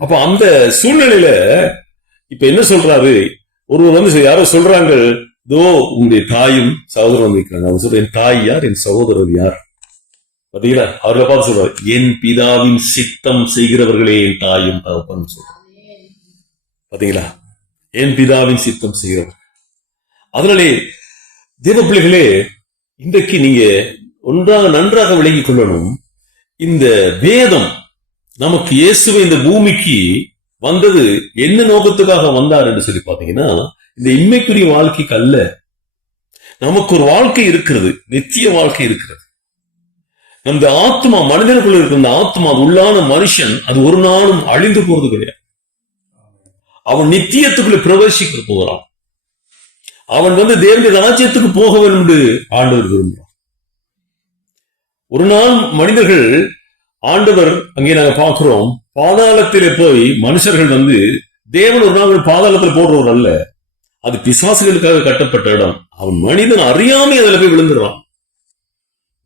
அப்ப அந்த சூழ்நிலையில இப்ப என்ன சொல்றாரு, ஒருவர் வந்து யாரோ சொல்றாங்க, இதோ உங்களுடைய தாயும் சகோதரர் வந்திருக்கிறாங்க. அவர் சொல்ற, என் தாய் யார், என் சகோதரர் யார்? பாத்தீங்களா, அவர்களை பார்த்து சொல்றாரு, என் பிதாவின் சித்தம் செய்கிறவர்களே என் தாயும் தகப்பன் சொல்றாரு. பாத்தீங்களா, என் பிதாவின் சித்தம் செய்கிறவர். அதனாலே தேவ பிள்ளைகளே, இன்றைக்கு நீங்க நன்றாக விளங்கிக் கொள்ளணும், இந்த வேதம் நமக்கு இயேசுவை இந்த பூமிக்கு வந்தது என்ன நோக்கத்துக்காக வந்தார் என்று சொல்லி பாத்தீங்கன்னா, இந்த இன்மைக்குரிய வாழ்க்கைக்கு அல்ல. நமக்கு ஒரு வாழ்க்கை இருக்கிறது, நித்திய வாழ்க்கை இருக்கிறது. நம்ம ஆத்மா, மனிதனுக்குள்ள இருக்கிற அந்த ஆத்மா, உள்ளான மனுஷன், அது ஒரு நாளும் அழிந்து போறது கிடையாது. அவன் நித்தியத்துக்குள்ள பிரவேசிக்க போகிறான். அவன் வந்து தேவனுடைய ராஜ்யத்துக்கு போக வேண்டும் என்று ஆண்டவர் விரும்புகிறான். ஒரு நாள் மனிதர்கள், ஆண்டவர் அங்கே நாங்க பார்க்கிறோம், பாதாளத்திலே போய் மனுஷர்கள் வந்து, தேவன் ஒரு நாள் பாதாளத்தில் போடுறவர் அல்ல, அது பிசாசுகளுக்காக கட்டப்பட்ட இடம். அவன் மனிதன் அறியாமை அதுல போய் விழுந்துடுறான்.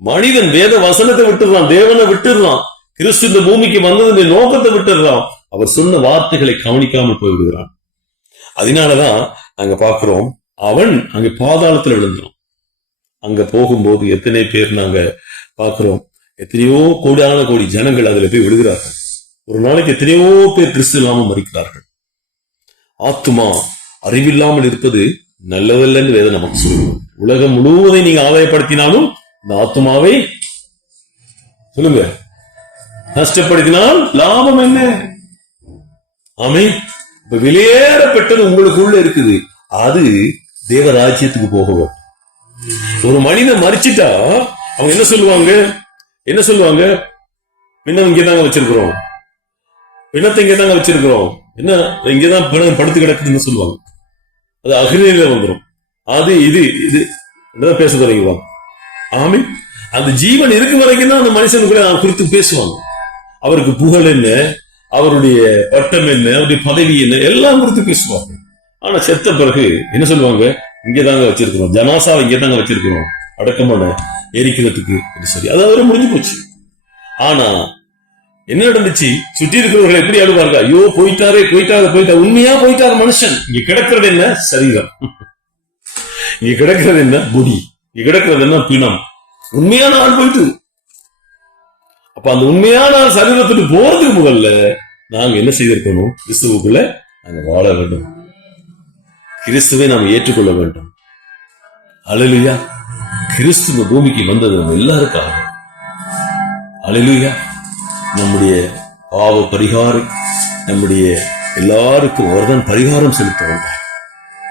மனிதன் வேத வசனத்தை விட்டுறான், தேவனை விட்டுறான், கிறிஸ்து இந்த பூமிக்கு வந்தது நோக்கத்தை விட்டுறான், அவர் சொன்ன வார்த்தைகளை கவனிக்காமல் போய்விடுகிறான். அதனாலதான் நாங்க பார்க்கிறோம், அவன் அங்க பாதாளத்துல விழுந்துறான். அங்க போகும்போது எத்தனை பேர் நாங்க பார்க்கிறோம், எத்தனையோ கோடான கோடி ஜனங்கள் அதுல போய் விழுகிறார்கள். ஒரு நாளைக்கு எத்தனையோ பேர் கிறிஸ்து இல்லாமல் மரிக்கிறார்கள். ஆத்துமா அறிவில்லாமல் இருப்பது நல்லதல்லன்னு வேதம் நமக்கு சொல்லுங்க. உலகம் முழுவதையும் நீங்க ஆதாயப்படுத்தினாலும் இந்த ஆத்துமாவை சொல்லுங்க நஷ்டப்படுத்தினால் லாபம் என்ன? ஆமென். இப்ப வெளியேறப்பட்டது உங்களுக்குள்ள இருக்குது, அது தேவராஜ்யத்துக்கு போகவும். ஒரு மனிதன் மரிச்சிட்டா அவங்க என்ன சொல்லுவாங்க, பின்ன இங்கதாங்க வச்சிருக்கிறோம், பிணத்தை இங்கதாங்க வச்சிருக்கிறோம், என்ன இங்கதான் பிணம் படுத்து கிடக்குதுன்னு சொல்லுவாங்க. அது அகிரியில வந்துடும். அது இது என்னதான் பேச தொடங்கிடுவாங்க. ஆமென். அந்த ஜீவன் இருக்கும் வரைக்கும் தான் அந்த மனுஷனுக்குள்ள குறித்து பேசுவாங்க. அவருக்கு புகழ் என்ன, அவருடைய பட்டம் என்ன, அவருடைய பதவி என்ன, எல்லாம் குறித்து பேசுவாங்க. ஆனா செத்த பிறகு என்ன சொல்லுவாங்க? இங்கதாங்க வச்சிருக்கிறோம், ஜனாசாவை இங்கதாங்க வச்சிருக்கிறோம், அடக்கம் பண்ண எரிக்கிறதுக்கு சரி, அதாவது முடிஞ்சு போச்சு. ஆனா என்ன நடந்துச்சு? சுற்றி இருக்கிறவர்கள் எப்படி அழுவாங்க? ஐயோ போயிட்டாரே, போயிட்டாரு. உண்மையா போயிட்டாரு மனுஷன். இங்க கிடக்கிறது என்ன? சரீரம். இங்க கிடக்கிறது என்ன? முடி. இங்க கிடக்கிறது என்ன? பிணம். உண்மையான ஆள் போயிட்டு. அப்ப அந்த உண்மையான ஆள் சரீரத்துக்கு போறதுக்கு முதல்ல நாங்க என்ன செய்திருக்கணும்? கிறிஸ்துவுக்குள்ள நாங்க வாழ வேண்டும். கிறிஸ்துவை நாம் ஏற்றுக்கொள்ள வேண்டும். அல்லேலூயா. கிறிஸ்து இந்த பூமிக்கு வந்தது நம்ம எல்லாருக்காக. அல்லேலூயா. நம்முடைய பாவ பரிகாரம், நம்முடைய எல்லாருக்கும் ஒருதான் பரிகாரம் செலுத்த வந்தார்.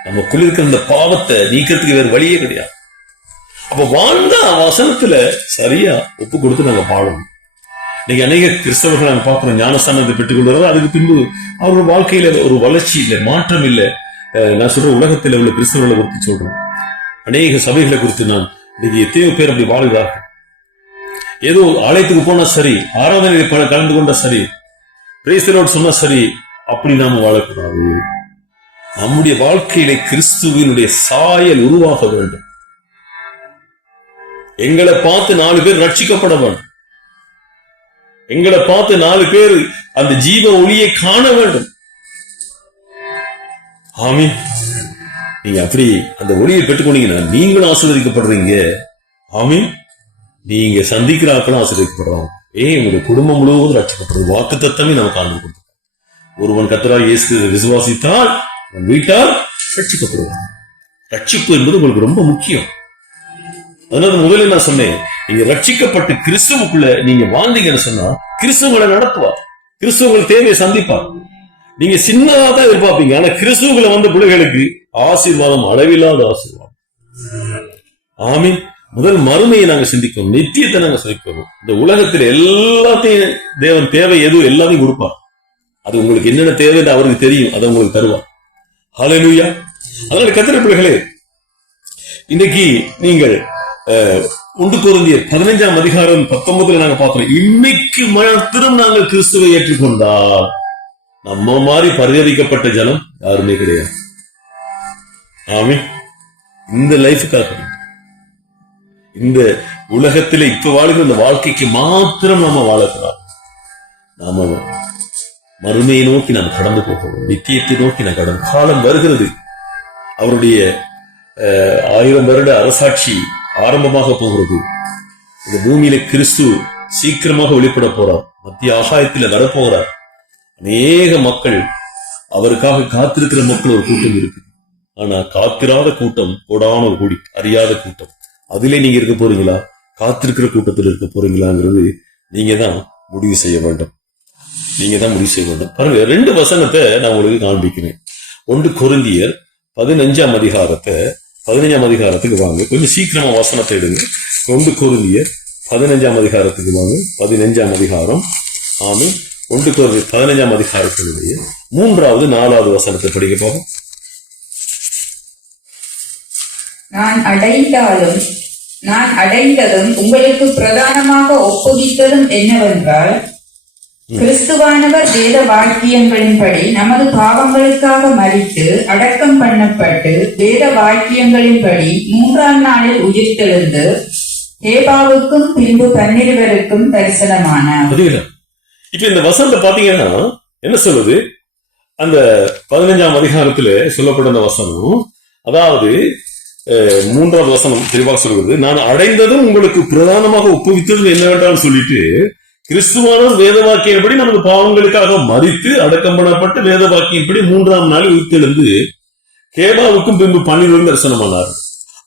நமக்குள்ள இருக்கிற இந்த பாவத்தை நீக்கிறதுக்கு வேறு வழியே கிடையாது. அப்ப வாழ்ந்த வசனத்துல சரியா ஒப்பு கொடுத்து நாங்க பாடணும். இன்னைக்கு அநேக கிறிஸ்தவர்கள் நாங்க பார்க்கிறோம், ஞானஸ்தானத்தை பெற்றுக் கொள்வது, அதுக்கு பின்பு அவர்கள் வாழ்க்கையில ஒரு வளர்ச்சி இல்லை, மாற்றம் இல்லை. நான் சொல்ற உலகத்தில் உள்ள கிறிஸ்தவர்களை குறித்து சொல்றேன். அநேக சபைகளை குறித்து நான் இன்னைக்கு எத்தனையோ பேர் அப்படி வாழ்கிறார்கள். ஏதோ ஆலயத்துக்கு போனா சரி, ஆராதனை கலந்து கொண்டா சரி, பிரைஸ் தி லார்ட் சொன்னா சரி, அப்படி நாம வாழக்கூடாது. நம்முடைய வாழ்க்கையிலே கிறிஸ்துவினுடைய சாயல் உருவாக வேண்டும். எங்களை பார்த்து 4 பேர் ரட்சிக்கப்பட வேண்டும். எங்களை பார்த்து 4 பேர் அந்த ஜீவ ஒளியை காண வேண்டும். ஆமீன். நீங்க அப்படி அந்த ஒளியை பெற்றுக்கொண்டீங்கன்னா நீங்களும் ஆசீர்வதிக்கப்படுறீங்க. ஆமீன். நீங்க சந்திக்கிற ஆக்களும் ஆசீர்வதிக்கப்படுறாங்க. உங்களுடைய குடும்பம் முழுவதும் ரட்சிக்கப்படுறது வாக்குத்தத்தமே நமக்கு ஆண்டு கொடுத்து. ஒருவன் கர்த்தராகிய இயேசு விசுவாசித்தால் அவன் வீட்டால் ரட்சிக்கப்படுவான். ரட்சிப்பு என்பது உங்களுக்கு ரொம்ப முக்கியம். அதனால முதலில் நான் சொன்னேன், நீங்க ரட்சிக்கப்பட்டு கிறிஸ்துவுக்குள்ள நீங்க வாழ்ந்தீங்கன்னு சொன்னா கிறிஸ்து உங்களை நடத்துவார். கிறிஸ்து உங்கள் தேவையை சந்திப்பார். நீங்க சின்னதா தான் எதிர்பார்ப்பீங்க. ஆனா கிறிஸ்துவுக்குள்ள வந்த பிள்ளைகளுக்கு ஆசீர்வாதம், அளவில்லாத ஆசீர்வாதம். ஆமீன். முதல் மறுமையை நாங்க சிந்திக்கணும், நித்தியத்தை நாங்க சிந்திக்கணும். இந்த உலகத்தில் எல்லாத்தையும் தேவன் தேவை எது எல்லாத்தையும் கொடுப்பார். அது உங்களுக்கு என்னென்ன தேவை அவருக்கு தெரியும், அதை உங்களுக்கு தருவார். ஹல்லேலூயா. அதனால கர்த்தருடைய பிள்ளைகளே, இன்னைக்கு நீங்கள் 1 கொரிந்தியர் 15ஆம் அதிகாரம் 19 நாங்க பார்க்கிறோம். இன்னைக்கு மாத்திரம் நாங்கள் கிறிஸ்துவை ஏற்றுக்கொண்டால் நம்ம மாதிரி பரிதவிக்கப்பட்ட ஜனம் யாருமே கிடையாது. ஆமீன். இந்த லைஃபுக்காக, இந்த உலகத்திலே இப்ப வாழ்கிற இந்த வாழ்க்கைக்கு மாத்திரம் நாம வாழக்கூடாது. நாம மறுமையை நோக்கி நாம் கடந்து போகிறோம், நித்தியத்தை நோக்கி நாம் கடந்து. காலம் வருகிறது, அவருடைய 1000 வருட அரசாட்சி ஆரம்பமாக போகிறது. இந்த பூமியில கிறிஸ்து சீக்கிரமாக வெளிப்பட போறார். மத்திய ஆகாயத்துல வரப்போகிறார். அநேக மக்கள், அவருக்காக காத்திருக்கிற மக்கள் ஒரு கூட்டம் இருக்கு. ஆனா காத்திராத கூட்டம் கோடான கூடி, அறியாத கூட்டம். அதிலே நீங்க இருக்க போறீங்களா? காத்திருக்கிற கூட்டத்தில் இருக்க போறீங்களாங்கிறது நீங்க தான் முடிவு செய்ய வேண்டும். நீங்க தான் முடிவு செய்ய வேண்டும். பாருங்க, 2 வசனத்தை நான் உங்களுக்கு காண்பிக்கிறேன். 1 கொரிந்தியர் 15ஆம் அதிகாரத்துக்கு வாங்க. கொஞ்சம் சீக்கிரமா வசனத்தை எடுங்க. 1 கொரிந்தியர் 15ஆம் அதிகாரத்துக்கு வாங்க. 15ஆம் அதிகாரம். ஆமென். 1 கொரிந்தியர் 15ஆம் அதிகாரத்தினுடைய 3வது 4வது வசனத்தை படிக்க பார்ப்போம். நான் அடைந்ததும் உங்களுக்கு பிரதானமாக ஒப்புவித்ததும் என்னவென்றால், கிறிஸ்துவானவர் வேத வாக்கியங்களின்படி நமது பாவங்களுக்காக மரித்து அடக்கம் பண்ணப்பட்டு வேத வாக்கியங்களின்படி 3ஆம் நாளில் உயிர்த்தெழுந்து கேபாவுக்கும் பின்பு 12 தரிசனமானார். இப்ப இந்த வசனத்தை பாத்தீங்கன்னா என்ன சொல்லுது? அந்த 15ஆம் அதிகாரத்துல சொல்லப்பட்ட அந்த வசனம், அதாவது 3வது வசனம் தெளிவாக சொல்கிறது. நான் அடைந்ததும் உங்களுக்கு பிரதானமாக ஒப்புவித்ததும் என்னவென்றால் சொல்லிட்டு, கிறிஸ்துவானவர் வேத வாக்கியப்படி நமது பாவங்களுக்காக மரித்து அடக்கம் பண்ணப்பட்டு வேத வாக்கியப்படி 3ஆம் நாளில் உயிர்த்தெழுந்து கேபாவுக்கும் பின்பு 12 தரிசனமானார்.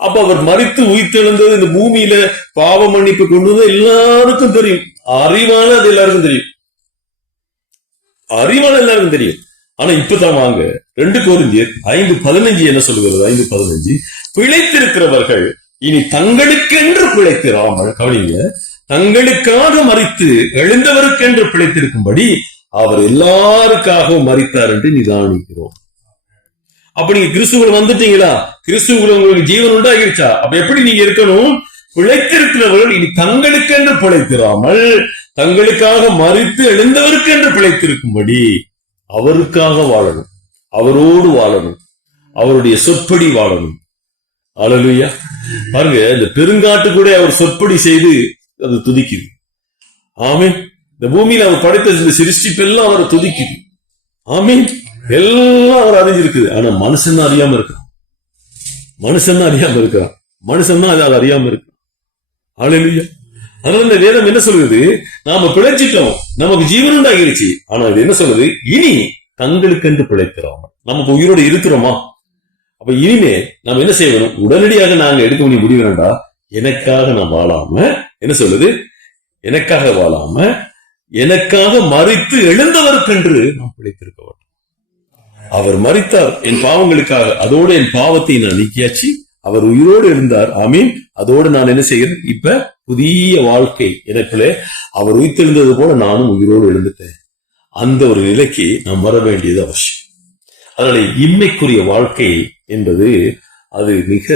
அப்ப அவர் மரித்து உயிர்த்தெழுந்தது இந்த பூமியில பாவ மன்னிப்பு கொண்டு வந்து எல்லாருக்கும் தெரியும். அறிவான அது எல்லாருக்கும் தெரியும். அறிவான எல்லாருக்கும் தெரியும். ஆனா இப்பதான் வாங்க 2 கொரிந்தியர் 5:15 என்ன சொல்லுகிறது? 5:15 பிழைத்திருக்கிறவர்கள் இனி தங்களுக்கென்று பிழைத்திராமல், கவனிங்க, தங்களுக்காக மரித்து எழுந்தவருக்கென்று பிழைத்திருக்கும்படி அவர் எல்லாருக்காகவும் மரித்தார் என்று நிதானிக்கிறோம். அப்ப நீங்க கிறிஸ்துவுக்குள்ள வந்துட்டீங்களா? கிறிஸ்துவுக்குள்ள உங்களுக்கு ஜீவன் உண்டாகிருச்சா? அப்ப எப்படி நீங்க இருக்கணும்? பிழைத்திருக்கிறவர்கள் இனி தங்களுக்கென்று பிழைத்திராமல் தங்களுக்காக மரித்து எழுந்தவருக்கு என்று பிழைத்திருக்கும்படி அவருக்காக வாழணும், அவரோடு வாழணும், அவருடைய சொற்படி வாழணும். அல்லேலூயா. பாருங்க, இந்த பெருங்காட்டு கூட அவர் சொற்படி செய்து அது துதிக்குது. ஆமென். இந்த பூமியில அவர் படைத்த இந்த சிருஷ்டிப்பெல்லாம் அவரை துதிக்குது. ஆமென். எல்லாம் அவர் அறிஞ்சிருக்குது. ஆனா மனுஷன் தான் அறியாம இருக்கான். மனுஷன் தான் அறியாம இருக்கான். மனுஷன் தான் அதை அறியாம இருக்கு. அல்லேலூயா. அதனால இந்த வேதம் என்ன சொல்லுது? நாம பிழைச்சிட்டோம், நமக்கு ஜீவன் உண்டாகிருச்சு. ஆனா இது என்ன சொல்லுது? இனி தங்களுக்கென்று பிழைக்கிறோம். நம்ம உயிரோடு இருக்கிறோமா? அப்ப இனிமே நாம என்ன செய்யணும்? உடனடியாக நாங்க எடுக்க வேண்டிய முடிவு வேண்டா. எனக்காக நான் வாழாம, என்ன சொல்லுது? எனக்காக வாழாம எனக்காக மரித்து எழுந்தவருக்கென்று நாம் பிழைத்திருக்க வேண்டும். அவர் மரித்தார் என் பாவங்களுக்காக, அதோடு என் பாவத்தை நான் நீக்கியாச்சு. அவர் உயிரோடு இருந்தார். ஆமீன். அதோடு நான் என்ன செய்கிறேன்? இப்ப புதிய வாழ்க்கை எனக்குள்ளே அவர் உயிர்த்தெழுந்தது போல நானும் உயிரோடு எழுந்துட்டேன். அந்த ஒரு நிலைக்கு நாம் வர வேண்டியது அவசியம். அதனால இன்மைக்குரிய வாழ்க்கை என்பது அது மிக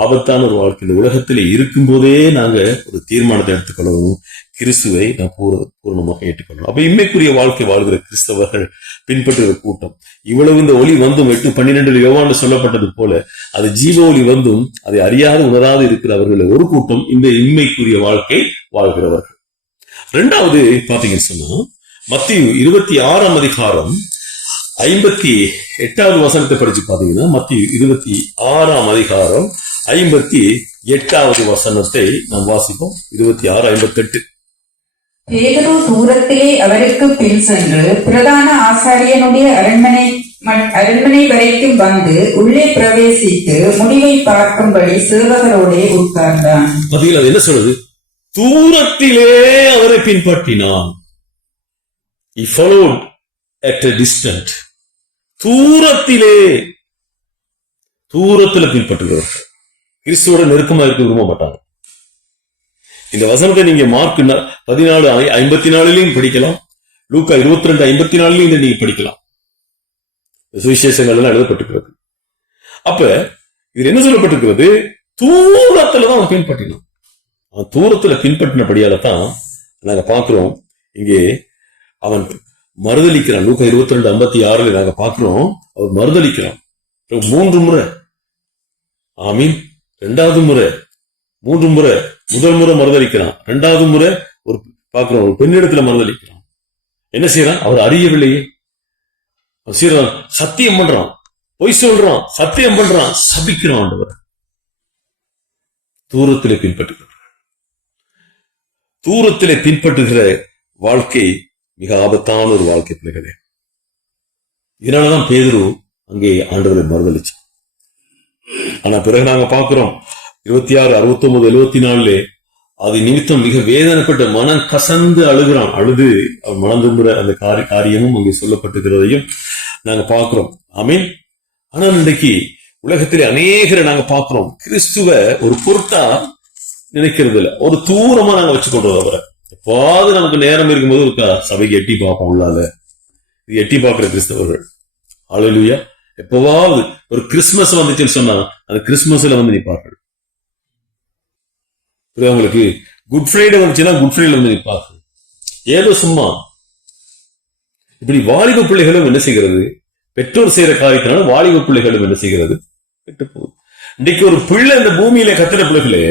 ஆபத்தான ஒரு வாழ்க்கை. இந்த உலகத்திலே இருக்கும் போதே நாங்க ஒரு தீர்மானத்தை எடுத்துக்கொள்ளணும், கிறிஸ்துவை நாம் பூர்ணமாக ஏற்றுக்கொள்ளணும். அப்ப இன்மைக்குரிய வாழ்க்கை வாழ்கிற கிறிஸ்தவர்கள் பின்பற்றுகிற கூட்டம் இவ்வளவு இந்த ஒளி வந்தும் 8:12 யோவான்ல சொல்லப்பட்டது போல அது ஜீவ ஒளி வந்தும் அதை அறியாது உணராது இருக்கிறவர்கள் ஒரு கூட்டம் இந்த இன்மைக்குரிய வாழ்க்கை வாழ்கிறவர்கள். இரண்டாவது பாத்தீங்கன்னு சொன்னா மத்தேயு 26ஆம் அதிகாரம் 58வது வசனத்தை படிச்சு பாத்தீங்கன்னா, மத்தேயு 26ஆம் அதிகாரம் 58வது வசனத்தை நாம் வாசிப்போம். 26:58. பேதுரு தூரத்திலே அவருக்கு பின் சென்று பிரதான ஆசாரியனுடைய அரண்மனை வரைக்கும் வந்து உள்ளே பிரவேசித்து முடிவை பார்க்கும்படி சேவகரோடே உட்கார்ந்தான். பதில் அது என்ன சொல்லுது? தூரத்திலே அவரை பின்பற்றினான். He followed at a distance. தூரத்துல பின்பற்றுகிறார். கிறிஸ்துவோட நெருக்கமா இருக்க விரும்ப மாட்டாங்க. இந்த வசனத்தை நீங்க மார்க் 14:54 படிக்கலாம், லூக்கா 22:54 நீங்க படிக்கலாம். சுவிசேஷங்கள் எல்லாம் எழுதப்பட்டிருக்கிறது. அப்ப இது என்ன சொல்லப்பட்டிருக்கிறது? தூரத்துலதான் அவன் பின்பற்றினான். அவன் தூரத்துல பின்பற்றினபடியால தான் நாங்க பாக்குறோம் இங்கே அவன் மறுதளிக்கிறான். லூக்கா 22:56 நாங்க பாக்குறோம் அவர் மறுதளிக்கிறான் 3 முறை. ஆமீன். 2வது முறை 3 முறை. முதல் முறை மறுதளிக்கிறான், 2வது முறை பாக்குறோம் ஒரு பெண்ணிடத்துல மறுதளிக்கிறான். என்ன செய்யறான்? அவர் அறியவில்லையே. சத்தியம் பண்றான், பொய் சொல்றான், சத்தியம் பண்றான், சபிக்கிறான் ஆண்டவர். தூரத்திலே பின்பற்றுகிற வாழ்க்கை மிக ஆபத்தான ஒரு வாழ்க்கை பிள்ளைகளே. இதனாலதான் பேதுரு அங்கே ஆண்டவரை மறுதளிச்சான். ஆனா பிறகு நாங்க பாக்குறோம் 26, 69, 74 அது நிமித்தம் மிக வேதனைப்பட்ட மனம் கசந்து அழுகிறான். அழுது அவன் மனம் திரும்புற அந்த காரியமும் அங்கே சொல்லப்பட்டிருக்கிறதையும் நாங்க பாக்குறோம். ஆமீன். ஆனா இன்றைக்கு உலகத்திலே அநேகரை நாங்க பாக்குறோம் கிறிஸ்துவ ஒரு பொருட்டா நினைக்கிறது இல்ல, ஒரு தூரமா நாங்க வச்சுக்கொண்டோம். அவரை எப்பாவது நமக்கு நேரம் இருக்கும்போது இருக்கா சபைக்கு எட்டி பார்ப்போம். உள்ளால இது எட்டி பார்க்கிற கிறிஸ்தவர்கள். அல்லேலூயா. எப்பவாவது ஒரு கிறிஸ்துமஸ் வந்துச்சுன்னு சொன்னா அந்த கிறிஸ்துமஸ்ல வந்து நிற்பார்கள். அவங்களுக்கு குட் ஃப்ரைடே வந்துச்சுன்னா குட் ஃப்ரைடே வந்து நிற்பார்கள். ஏதோ சும்மா இப்படி வாலிப பிள்ளைகளும் என்ன செய்கிறது? பெற்றோர் செய்யற காரியத்தினால வாலிப பிள்ளைகளும் என்ன செய்கிறது? கெட்டு போகுது. இன்னைக்கு ஒரு பிள்ளை இந்த பூமியில கத்துற பிள்ளைகளே,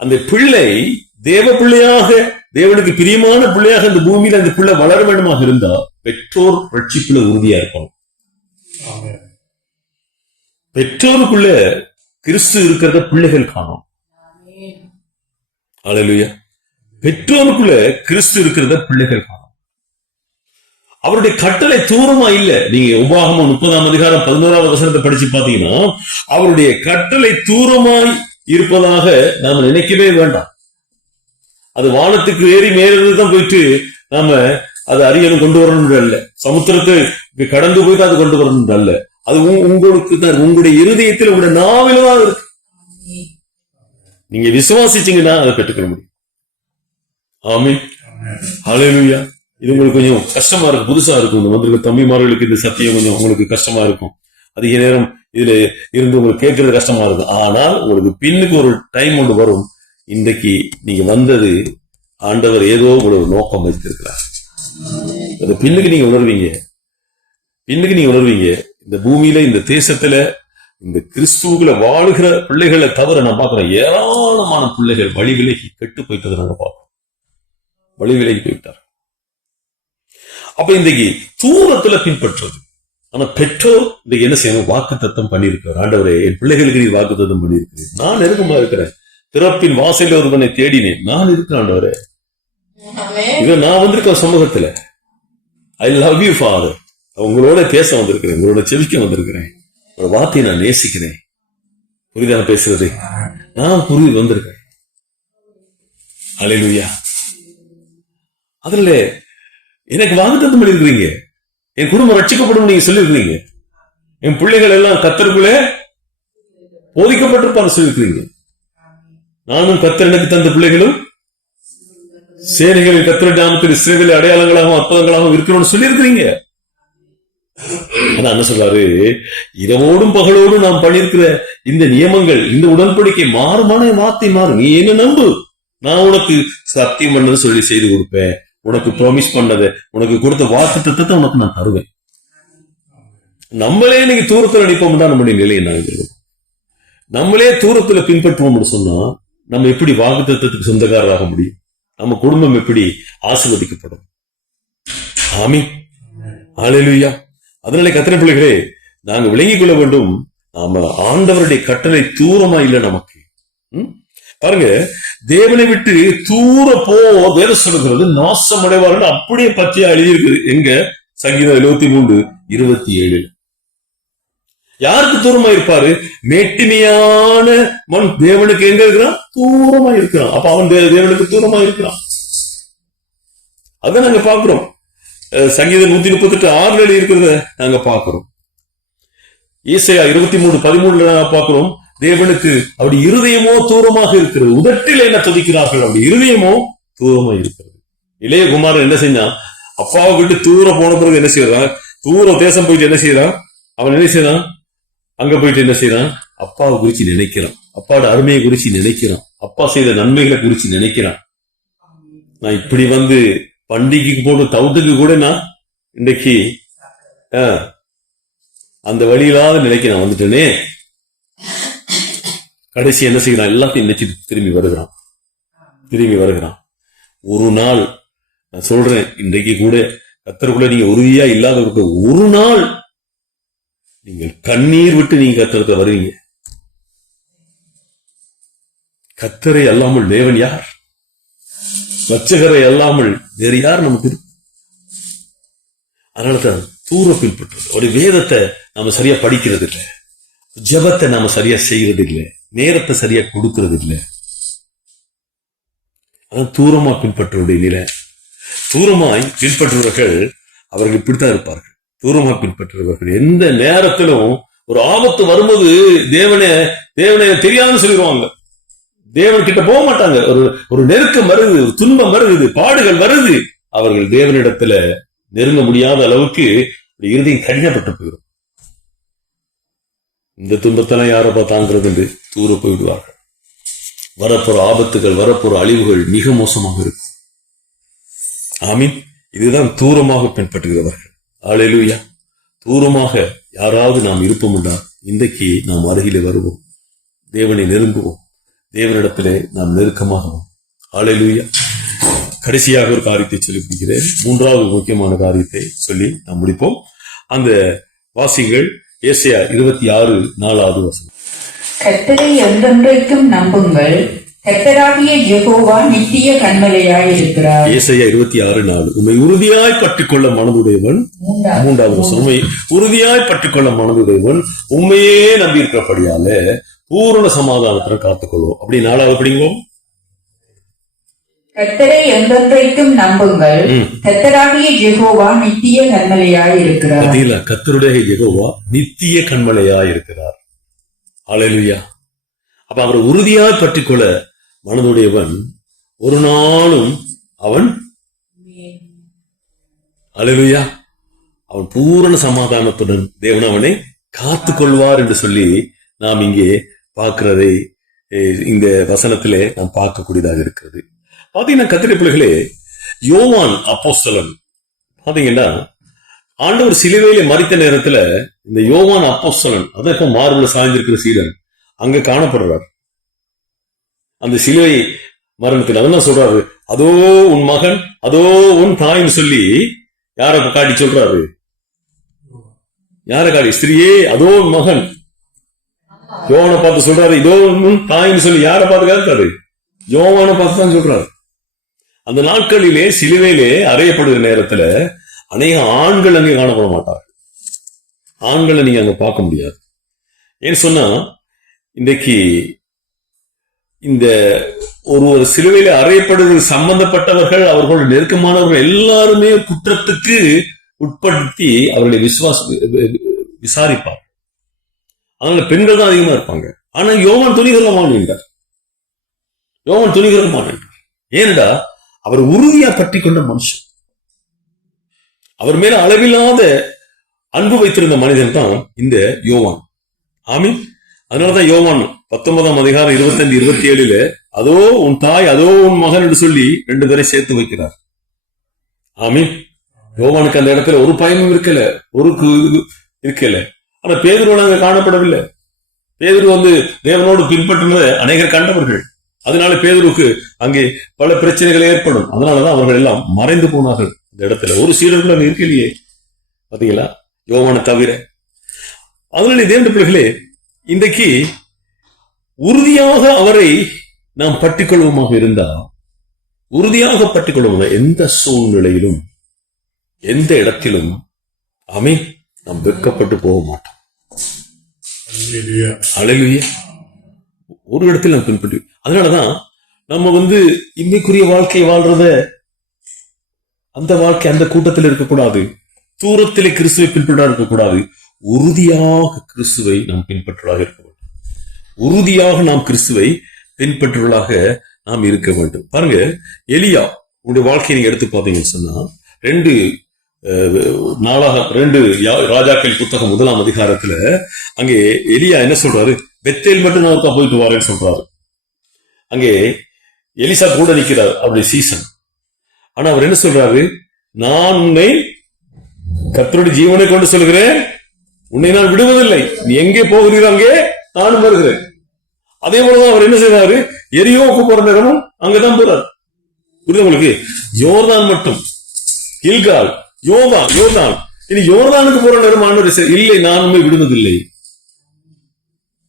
அந்த பிள்ளை தேவ பிள்ளையாக, தேவனுக்கு பிரியமான பிள்ளையாக இந்த பூமியில அந்த பிள்ளை வளர வேண்டுமாக இருந்தா பெற்றோர் ரட்சிப்புல உறுதியா இருக்கணும். பெற்றோருக்குள்ள கிறிஸ்து இருக்கிறத பிள்ளைகள் காணும். அல்லேலூயா. பெற்றோருக்குள்ள கிறிஸ்து இருக்கிறத பிள்ளைகள் காணும். அவருடைய கட்டளை தூரமா இல்ல. நீங்க உபாகமம் 30ஆம் அதிகாரம் 11வது வசனத்தை படிச்சு பாத்தீங்கன்னா அவருடைய கட்டளை தூரமாய் இருப்பதாக நாம நினைக்கவே வேண்டாம். அது வானத்துக்கு ஏறி மேலதான் போயிட்டு நாம அது அரியணும் கொண்டு வரணும் அல்ல, சமுத்திரத்தை கடந்து போயிட்டு அது கொண்டு வரணும் அல்ல. அது உங்களுக்கு தான், உங்களுடைய இருதயத்தில் உங்களுடைய நாவில்தான் இருக்கு. நீங்க விசுவாசிச்சீங்கன்னா அதை பெற்றுக்க முடியும். ஆமென். ஹல்லேலூயா. இது உங்களுக்கு கொஞ்சம் கஷ்டமா இருக்கும், புதுசா இருக்கும். இந்த வந்திருக்க தம்பிமார்களுக்கு இந்த சத்தியம் கொஞ்சம் உங்களுக்கு கஷ்டமா இருக்கும். அதிக நேரம் இதுல இருந்து உங்களுக்கு கேட்கறது கஷ்டமா இருக்கும். ஆனால் உங்களுக்கு பின்னுக்கு ஒரு டைம் ஒன்று வரும். இன்றைக்கு நீங்க வந்தது ஆண்டவர் ஏதோ ஒரு நோக்கம் வைத்திருக்கிறார். அது பின்னுக்கு நீங்க உணர்வீங்க. இந்த பூமியில, இந்த தேசத்துல, இந்த கிறிஸ்துவுல வாழுகிற பிள்ளைகளை தவிர நான் பார்க்கிறேன் ஏராளமான பிள்ளைகள் வழி விலகி கெட்டு போயிட்டதை நாங்க பார்க்கிறோம். வழி விலகி போயிட்டார். அப்ப இன்றைக்கு தூரத்துல பின்பற்றுறது. ஆனா பெற்றோர் இன்றைக்கு என்ன செய்யணும்? வாக்கு தத்தம் பண்ணியிருக்கிறார். ஆண்டவரே, என் பிள்ளைகளுக்கு நீ வாக்கு தத்தம் பண்ணியிருக்கிறேன். நான் நெருக்கமா இருக்கிறேன். திறப்பின் வாசல் ஒருவனை தேடினேன். நான் இருக்கிறேன் ஆண்டவரே. இதை நான் வந்திருக்கேன் சமூகத்துல. I love you father. உங்களோட பேச வந்திருக்கிறேன், உங்களோட செவிக்க வந்திருக்கிறேன், ஒரு வார்த்தையை நான் நேசிக்கிறேன். புரியுதா பேசுறது? நான் புரிந்து வந்திருக்கேன். அல்லேலூயா. அதுல எனக்கு வாக்குத்தத்தம் பண்ணிருக்கிறீங்க. என் குடும்பம் ரட்சிக்கப்படும் நீங்க சொல்லிருக்கிறீங்க. என் பிள்ளைகள் எல்லாம் கர்த்தருக்குள்ளே போதிக்கப்பட்டிருப்பான்னு சொல்லிருக்கிறீங்க. நானும் கர்த்தர் எனக்கு தந்த பிள்ளைகளும் சேனைகளில் கர்த்தருடைய நாமத்தில் இஸ்ரவேலில் அடையாளங்களாகவும் அற்புதங்களாகவும் இருக்கணும்னு சொல்லியிருக்கிறீங்க. என்ன சொல்றாரு? இரவோடும் பகலோடும் நாம் பண்ணிருக்கிற இந்த நியமங்கள், இந்த உடன்படிக்கை மாறுமான வார்த்தை மாறும். நீ என்ன நம்பு, நான் உனக்கு சத்தியம் பண்ணது சொல்லி செய்து கொடுப்பேன். உனக்கு ப்ராமிஸ் பண்ணதை, உனக்கு கொடுத்த வாக்கு தத்தத்தை உனக்கு நான் தருவேன். நம்மளே இன்னைக்கு தூரத்தில் அடிப்போம் தான் நம்முடைய நிலை என்ன? நம்மளே தூரத்துல பின்பற்றுவோம்னு சொன்னா நம்ம எப்படி வாக்கு தத்தத்துக்கு சொந்தக்காரராக முடியும்? நம்ம குடும்பம் எப்படி ஆசீர்வதிக்கப்படும்? ஆமீன். ஹல்லேலூயா. அதனால கர்த்தரின் பிள்ளைகளே, நாங்க விளங்கிக் கொள்ள வேண்டும், நாம ஆண்டவருடைய கட்டளை தூரமா இல்லை நமக்கு. பாருங்க, தேவனை விட்டு தூர போ வேதம் சொல்லுகிறது நாசம் அடைவார்கள். அப்படியே பச்சையா எழுதியிருக்கு. எங்க? சங்கீதம் 73:27. யாருக்கு தூரமா இருப்பாரு? மேட்டிமையான மண் தேவனுக்கு எங்க இருக்கிறான்? தூரமா இருக்கிறான். அப்ப அவன் தேவனுக்கு தூரமா இருக்கிறான். அதான் நாங்க பாக்குறோம். சங்கீதம் 138:6 இருக்கிறத நாங்க பாக்குறோம். ஏசாயா 23:13 நாங்க பாக்குறோம். தேவனுக்கு அவருடைய இருதயமோ தூரமாக இருக்கிறது. உதட்டில் என்ன துதிக்கிறார்கள், அவருடைய இருதயமோ தூரமா இருக்கிறது. இளைய குமாரன் என்ன செஞ்சான்? அப்பாவை விட்டு தூரம் போன பிறகு என்ன செய்யறான்? தூர தேசம் போயிட்டு என்ன செய்யறான்? அவன் என்ன செய்யறான்? அங்க போயிட்டு என்ன செய்யறான்? அப்பாவை குறிச்சு நினைக்கிறான். அப்பாவோட அருமையை குறிச்சு நினைக்கிறான். அப்பா செய்த நன்மைகளை குறிச்சு நினைக்கிறான். நான் இப்படி வந்து பண்டிகைக்கு போட்டு தவுட்டுக்கு கூட நான் இன்னைக்கு அந்த வழியிலாத நிலைக்கு நான் வந்துட்டேனே. கடைசி என்ன செய்யறான்? எல்லாத்தையும் நினைச்சு திரும்பி வருகிறான். ஒரு நாள் நான் சொல்றேன், இன்றைக்கு கூட கர்த்தருக்குள்ள நீங்க உறுதியா இல்லாதவருக்கு ஒரு நாள் நீங்கள் கண்ணீர் விட்டு நீங்க கர்த்தருக்கு வருவீங்க. கர்த்தரை அல்லாமல் தேவன் யார்? ரட்சகரை அல்லாமல் வேறு யார் நமக்கு இருக்கு? அதனாலதான் தூர பின்பற்றது. ஒரு வேதத்தை நாம சரியா படிக்கிறது இல்லை, ஜெபத்தை நாம சரியா செய்யறது இல்லை, நேரத்தை சரியா கொடுக்கிறது இல்லை. அதான் தூரமா பின்பற்றுவடைய நிலை. தூரமாய் பின்பற்றுவர்கள் அவர்கள் இப்படித்தான் இருப்பார்கள். தூரமா பின்பற்றுவர்கள் எந்த நேரத்திலும் ஒரு ஆபத்து வரும்போது தேவனை தெரியாதுன்னு சொல்லிடுவாங்க. தேவன் கிட்ட போக மாட்டாங்க. ஒரு நெருக்கம் வருது, ஒரு துன்பம் வருது, பாடுகள் வருது, அவர்கள் தேவனிடத்துல நெருங்க முடியாத அளவுக்கு இருதயம் கடினப்பட்டு போயிடும். இந்த துன்பத்தெல்லாம் யாரை பார்த்தாங்கிறது என்று தூர போய்விடுவார்கள். வரப்போற ஆபத்துகள், வரப்போற அழிவுகள் மிக மோசமாக இருக்கும். ஆமீன். இதுதான் தூரமாக பின்பற்றுகிறவர்கள். அல்லேலூயா. தூரமாக யாராவது நாம் இருப்போம்டா, இன்றைக்கு நாம் அருகிலே வருவோம், தேவனை நெருங்குவோம், தேவனிடத்திலே நாம் நெருக்கமாகவும். அல்லேலூயா. கடைசியாக ஒரு காரியத்தை சொல்லி பிடிக்கிறேன். மூன்றாவது முக்கியமான காரியத்தை சொல்லி நாம் முடிப்போம். அந்த வாசிகள் ஏசாயா 26:4 வசனம். கர்த்தரை என்றென்றைக்கும் நம்புங்கள், கர்த்தராகிய யெகோவா நித்திய கன்மலையாயிருக்கிறார். ஏசாயா 26:4. உம்மை உறுதியாய் பற்றிக்கொள்ள மனதுடையவன். 3வது வசனம். உம்மை உறுதியாய் பற்றிக்கொள்ள மனதுடையவன் உண்மையே நம்பி இருக்கிறபடியால பூரண சமாதானத்தை காத்துக்கொள்வோம். அப்படி 4வது படிங்கோ. கர்த்தரை என்றென்றைக்கும் நம்புங்கள், கர்த்தராகிய யெகோவா நித்திய கன்மலையாயிருக்கிறார். கர்த்தருடைய யெகோவா நித்திய கன்மலையாயிருக்கிறார். அல்லேலூயா. அப்ப அவரை உறுதியாய் பற்றிக்கொள்ள மனதுடையவன் ஒரு நாளும் அவன் அல்லேலூயா அவன் பூரண சமாதானத்துடன் தேவன் அவனை காத்து கொள்வார் என்று சொல்லி நாம் இங்கே பார்க்கிறதை இந்த வசனத்திலே நாம் பார்க்கக்கூடியதாக இருக்கிறது. பாத்தீங்கன்னா கத்திரை பிள்ளைகளே, யோவான் அப்போஸ்தலன் பாத்தீங்கன்னா ஆண்டவர் சிலுவையிலே மரித்த நேரத்துல இந்த யோவான் அப்போஸ்தலன், அதான் இப்ப மார்புல சாய்ந்திருக்கிற சீடன் அங்க காணப்படுறார். அந்த சிலுவை மரணத்தில் அதான் சொல்றாரு, அதோ உன் மகன், அதோ உன் தாய்னு சொல்லி யார காட்டி சொல்றாரு? யார காட்டி? ஸ்திரியே அதோ உன் மகன். யோவானை பார்த்து சொல்றாரு, இதோ உன் தாய்னு சொல்லி யார பார்த்து காட்டுறாரு? யோவானை பார்த்து தான் சொல்றாரு. அந்த நாட்களிலே சிலுவையிலே அறையப்படுகிற நேரத்துல அநேக ஆண்கள் அங்கே காணப்பட மாட்டார்கள். ஆண்களை நீங்க அங்க பார்க்க முடியாது. ஏன்னு சொன்னா இன்றைக்கு இந்த ஒரு சிலுவையில அறையப்படுவது சம்பந்தப்பட்டவர்கள், அவர்களோட நெருக்கமானவர்கள் எல்லாருமே குற்றத்துக்கு உட்படுத்தி அவர்களை விசாரிப்பார். அதனால பெண்கள் தான் அதிகமா இருப்பாங்க. ஆனா யோவான் துணிகரமான என்றார். யோவான் துணிகரமான என்றார். ஏனடா அவர் உறுதியா பற்றி கொண்ட மனுஷன். அவர் மேல அளவில்லாத அன்பு வைத்திருந்த மனிதன் தான் இந்த யோவான். ஆமீன். அதனாலதான் யோவான் 19ஆம் அதிகாரம் 25-27 அதோ உன் தாய், அதோ உன் மகன் என்று சொல்லி 2 பேரை சேர்த்து வைக்கிறார். ஆமீன். யோவானுக்கு அந்த இடத்துல ஒரு பயமும் இருக்கல. ஆனா பேதுரு அங்க காணப்படவில்லை. பேதுரு தேவனோடு பின்பற்றுவதை அநேகர் கண்டவர்கள். அதனால பேதுருக்கு அங்கே பல பிரச்சனைகள் ஏற்படும். அதனாலதான் அவர்கள் எல்லாம் மறைந்து போனார்கள். இந்த இடத்துல ஒரு சீடர்கள் அங்க இருக்கலையே, பாத்தீங்களா, யோவானை தவிர. அதனால தேவனுடைய பிள்ளைகளே, இன்றைக்கு உறுதியாக அவரை நாம் பற்றிக்கொள்வோமாக இருந்தா, உறுதியாக பற்றிக்கொள்வோம், எந்த சூழ்நிலையிலும் எந்த இடத்திலும் நாம் வெட்கப்பட்டு போக மாட்டோம். அல்லேலூயா. ஒரு இடத்தில் நாம் பின்பற்றி, அதனாலதான் நம்ம இன்னைக்குரிய வாழ்க்கை வாழ்றத, அந்த வாழ்க்கை அந்த கூட்டத்தில் இருக்கக்கூடாது. தூரத்திலே கிறிஸ்துவை பின்பற்றா இருக்கக்கூடாது. உறுதியாக கிறிஸ்துவை நாம் பின்பற்றுவதாக இருக்க வேண்டும். உறுதியாக நாம் கிறிஸ்துவை பின்பற்றுவதாக நாம் இருக்க வேண்டும். பாருங்க, எலியா உங்களுடைய வாழ்க்கையை நீங்க எடுத்து பார்த்தீங்கன்னு சொன்னா 2 ராஜாக்கள் புத்தகம் 1ஆம் அதிகாரத்துல அங்கே எலியா என்ன சொல்றாரு? பெத்தேல் மட்டும் நான் ஒருக்கா போயிட்டு வரேன்னு சொல்றாரு. அங்கே எலிசா கூட நிக்கிறார், அப்படி சீசன். ஆனா அவர் என்ன சொல்றாரு? நான் உன்னை கர்த்தருடைய ஜீவனை கொண்டு சொல்கிறேன், உன்னை நான் விடுவதில்லை. நீ எங்கே போகிறீர் அங்கே நானும் வருகிறேன். அதே போலதான் அவர் என்ன செய்வாரு? எரியோவுக்கு போற நேரமும் அங்கதான் போறார். புரியுது உங்களுக்கு? யோர்தான் மட்டும், கில்கால், யோர்தான், இனி யோர்தானுக்கு போற நேரம் ஆண்டவர் இல்லை, நான் உண்மை விடுவதில்லை.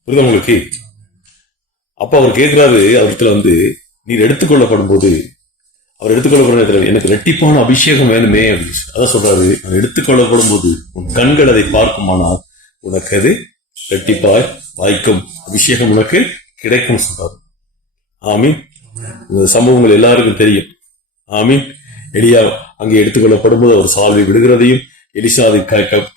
புரியுது உங்களுக்கு? அப்ப அவர் கேட்கிறாரு, அவர்கிட்ட நீர் எடுத்துக்கொள்ளப்படும் போது, அவர் எடுத்துக்கொள்ளப்படும் எனக்கு இரட்டிப்பான அபிஷேகம் வேணுமே அப்படின்னு அதான் சொல்றாரு. அவர் எடுத்துக்கொள்ளப்படும் போது உன் கண்கள் அதை பார்க்குமானால் உனக்கு அது இரட்டிப்பாய் வாய்க்கும், அபிஷேகம் உனக்கு கிடைக்கும் சொல்றாரு. ஆமீன். இந்த சம்பவங்கள் எல்லாருக்கும் தெரியும். ஆமீன். எலியா அங்கே எடுத்துக்கொள்ளப்படும் போது அவர் சால்வை விடுகிறதையும், எலிசா அதை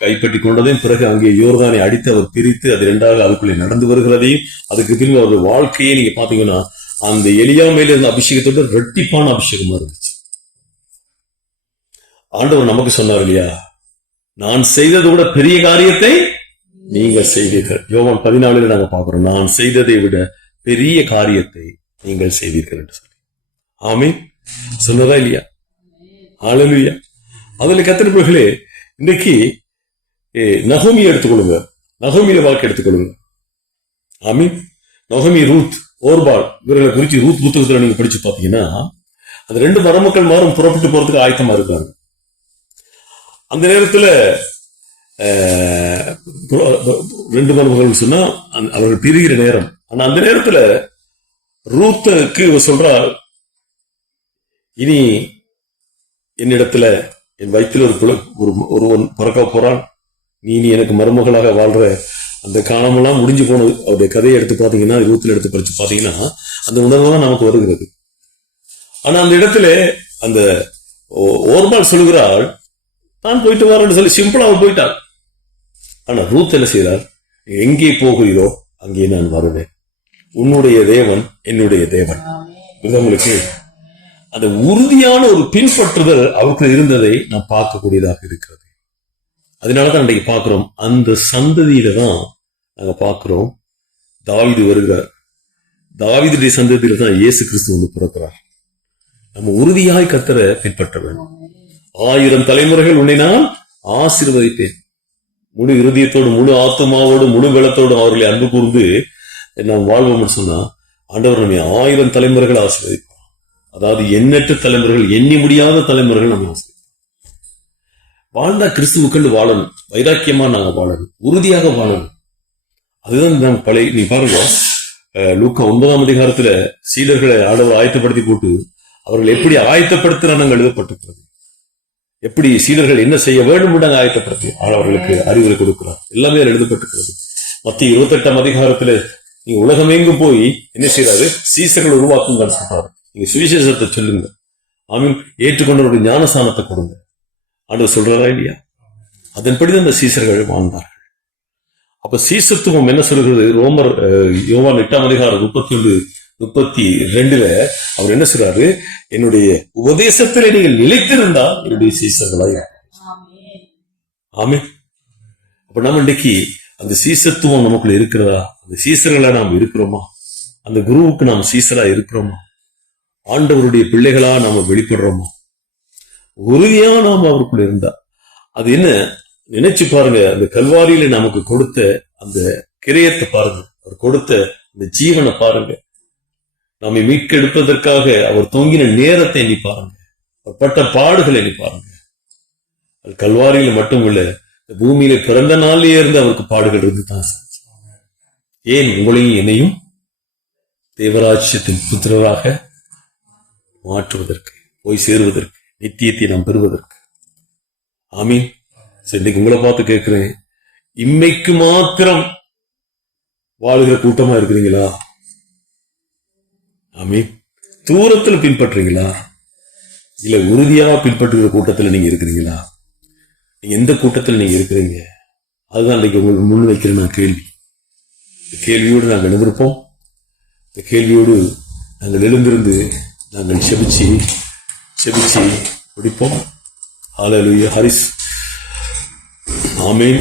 கைப்பற்றி கொண்டதையும், பிறகு அங்கே யோர்தானை அடித்து அவர் பிரித்து அது 2ஆக அதுக்குள்ளே நடந்து வருகிறதையும், அதுக்கு பின்பு அவருடைய வாழ்க்கையை நீங்க பாத்தீங்கன்னா அந்த எலியா மேல இருந்த அபிஷேகத்தோட இரட்டிப்பான அபிஷேகமா இருந்துச்சு. ஆண்டவர் நமக்கு சொன்னார் இல்லையா, நான் செய்ததை விட பெரிய காரியத்தை நீங்கள் செய்வீர்கள். யோவான் 14 நாங்க பாக்குறோம், நான் செய்ததை விட பெரிய காரியத்தை நீங்கள் செய்வீர்கள் என்று சொல்லி. ஆமீன். சொன்னதா இல்லையா? அல்லேலூயா. அதுல கர்த்தருடைய பிள்ளைகளே, இன்னைக்கு நகோமியை எடுத்துக்கொள்ளுங்க, நகோமியில வாழ்க்கை எடுத்துக்கொள்ளுங்க. ஆமீன். நகோமி, ரூத், ஓர்பால் இவர்களை குறித்து ரூத் புத்தகத்துல நீங்க படிச்சு பாத்தீங்கன்னா அந்த 2 மருமக்கள் மாறும் புறப்பட்டு போறதுக்கு ஆயத்தமா இருக்காங்க. அந்த நேரத்துல 2 மருமகள் சொன்னா அவர்கள் பிரிகிற நேரம். ஆனா அந்த நேரத்துல ரூத்துக்கு சொல்றா, இனி என்னிடத்துல என் வயிற்றில் ஒருவன் பிறக்க போறான், நீ எனக்கு மருமகளாக வாழ்ற. அந்த காலமெல்லாம் முடிஞ்சு போனது. அவருடைய கதையை எடுத்து பாத்தீங்கன்னா, ரூத்துல எடுத்து படிச்சு பாத்தீங்கன்னா அந்த உணர்வு தான் நமக்கு வருகிறது. ஆனா அந்த இடத்துல அந்த ஓர்பால் சொல்லுகிறாள், நான் போயிட்டு வரேன்னு சொல்லி சிம்பிளா அவர் போயிட்டார். ஆனா ரூத் என்ன செய்தார்? எங்கே போகிறீரோ அங்கே நான் வருவேன், உன்னுடைய தேவன் என்னுடைய தேவன். உங்களுக்கு அந்த உறுதியான ஒரு பின்பற்றுதல் அவருக்கு இருந்ததை நாம் பார்க்கக்கூடியதாக இருக்கிறது. அதனாலதான் அன்றைக்கு பார்க்கிறோம், அந்த சந்ததியில தான் நாங்க பார்க்கிறோம் தாவீது வருகிறார். தாவீதுடைய சந்ததியில தான் இயேசு கிறிஸ்து வந்து பிறக்கிறார். நம்ம உறுதியாய் கர்த்தரை பின்பற்ற வேண்டும். 1000 தலைமுறைகள் உன்னை நான் ஆசீர்வதிப்பேன். முழு இருதயத்தோடு, முழு ஆத்மாவோடு, முழு பலத்தோடு அவர்களை அன்பு கூர்ந்து நாம் வாழ்வோம்னு சொன்னா ஆண்டவர் நம்மை 1000 தலைமுறைகள் ஆசீர்வதிப்பார். அதாவது எண்ணற்ற தலைமுறைகள், எண்ணி முடியாத தலைமுறைகள் நம்ம ஆசீர்வதிப்பார். வாழ்ந்தா கிறிஸ்துவுக்கண்டு வாழணும், வைராக்கியமா நாங்க வாழணும், உறுதியாக வாழணும். அதுதான் நம்ம பழைய, நீ பாருங்க, லூக்கா 9ஆம் அதிகாரத்துல சீடர்களை ஆண்டவர் ஆயத்தப்படுத்தி போட்டு அவர்கள் எப்படி ஆயத்தப்படுத்துறாங்க எழுதப்பட்டிருக்கிறது. எப்படி சீடர்கள் என்ன செய்ய வேண்டும் என்று ஆயத்தப்படுத்தி அவர்களுக்கு அறிவுரை கொடுக்கிறார். எல்லாமே எழுதப்பட்டிருக்கிறது. மத்திய 28ஆம் அதிகாரத்துல நீங்க உலகமெங்கும் போய் என்ன செய்யறாரு, சீசர்கள் உருவாக்குங்க சொல்றாரு. நீங்க சுவிசேஷத்தை சொல்லுங்க, ஆமீன், ஏற்றுக்கொண்டவருடைய ஞானஸ்தானத்தை கொடுங்க ஆண்டவர் சொல்றாரா இல்லையா? அதன்படிதான் அந்த சீசர்கள் வாழ்ந்தார்கள். அப்ப சீசத்துவம் என்ன சொல்கிறது? யோவான் 8ஆம் அதிகாரம் 31-32 அவர் என்ன சொல்றாரு, என்னுடைய உபதேசத்திலே நீங்கள் நிலைத்திருந்தா என்னுடைய சீசர்களாய். ஆமென். அப்ப நம்ம இன்னைக்கு அந்த சீசத்துவம் நமக்குள்ள இருக்கிறதா? அந்த சீசர்களா நாம் இருக்கிறோமா? அந்த குருவுக்கு நாம் சீசரா இருக்கிறோமா? ஆண்டவருடைய பிள்ளைகளா நாம வெளிப்படுறோமா? உறுதியா நாம் அவருக்குள்ள இருந்தா அது என்ன நினைச்சு பாருங்க. அந்த கல்வாரியில நமக்கு கொடுத்த அந்த கிரயத்தை பாருங்க, அவர் கொடுத்த அந்த ஜீவனை பாருங்க, நம்மை மீட்கெடுப்பதற்காக அவர் தொங்கின நேரத்தை எண்ணி பாருங்க, அவர் பட்ட பாடுகளை எண்ணி பாருங்க. அது கல்வாரியில மட்டும் இல்ல, பூமியில பிறந்த நாளிலே இருந்து அவருக்கு பாடுகள் இருந்துதான். ஏன் உங்களையும் என்னையும் தேவராஜ்யத்தின் புத்திரராக மாற்றுவதற்கு, போய் சேருவதற்கு, நித்தியத்தை நாம் பெறுவதற்கு. ஆமீன். இன்னைக்கு உங்களை பார்த்து கேட்கிறேன், இம்மைக்கு மாத்திரம் வாழுகிற கூட்டமா இருக்கிறீங்களா? ஆமீன். தூரத்துல பின்பற்றுறீங்களா? இல்ல உறுதியா பின்பற்றுகிற கூட்டத்துல நீங்க இருக்கிறீங்களா? நீங்க எந்த கூட்டத்தில் நீங்க இருக்கிறீங்க? அதுதான் இன்னைக்கு உங்களுக்கு முன் வைக்கிற நான் கேள்வி. இந்த கேள்வியோடு நாங்கள் எழுந்திருப்போம். இந்த கேள்வியோடு நாங்கள் எழுந்திருந்து நாங்கள் செபிச்சு முடிப்போம். ஹல்லேலூயா. ஹரிஸ். ஆமென்.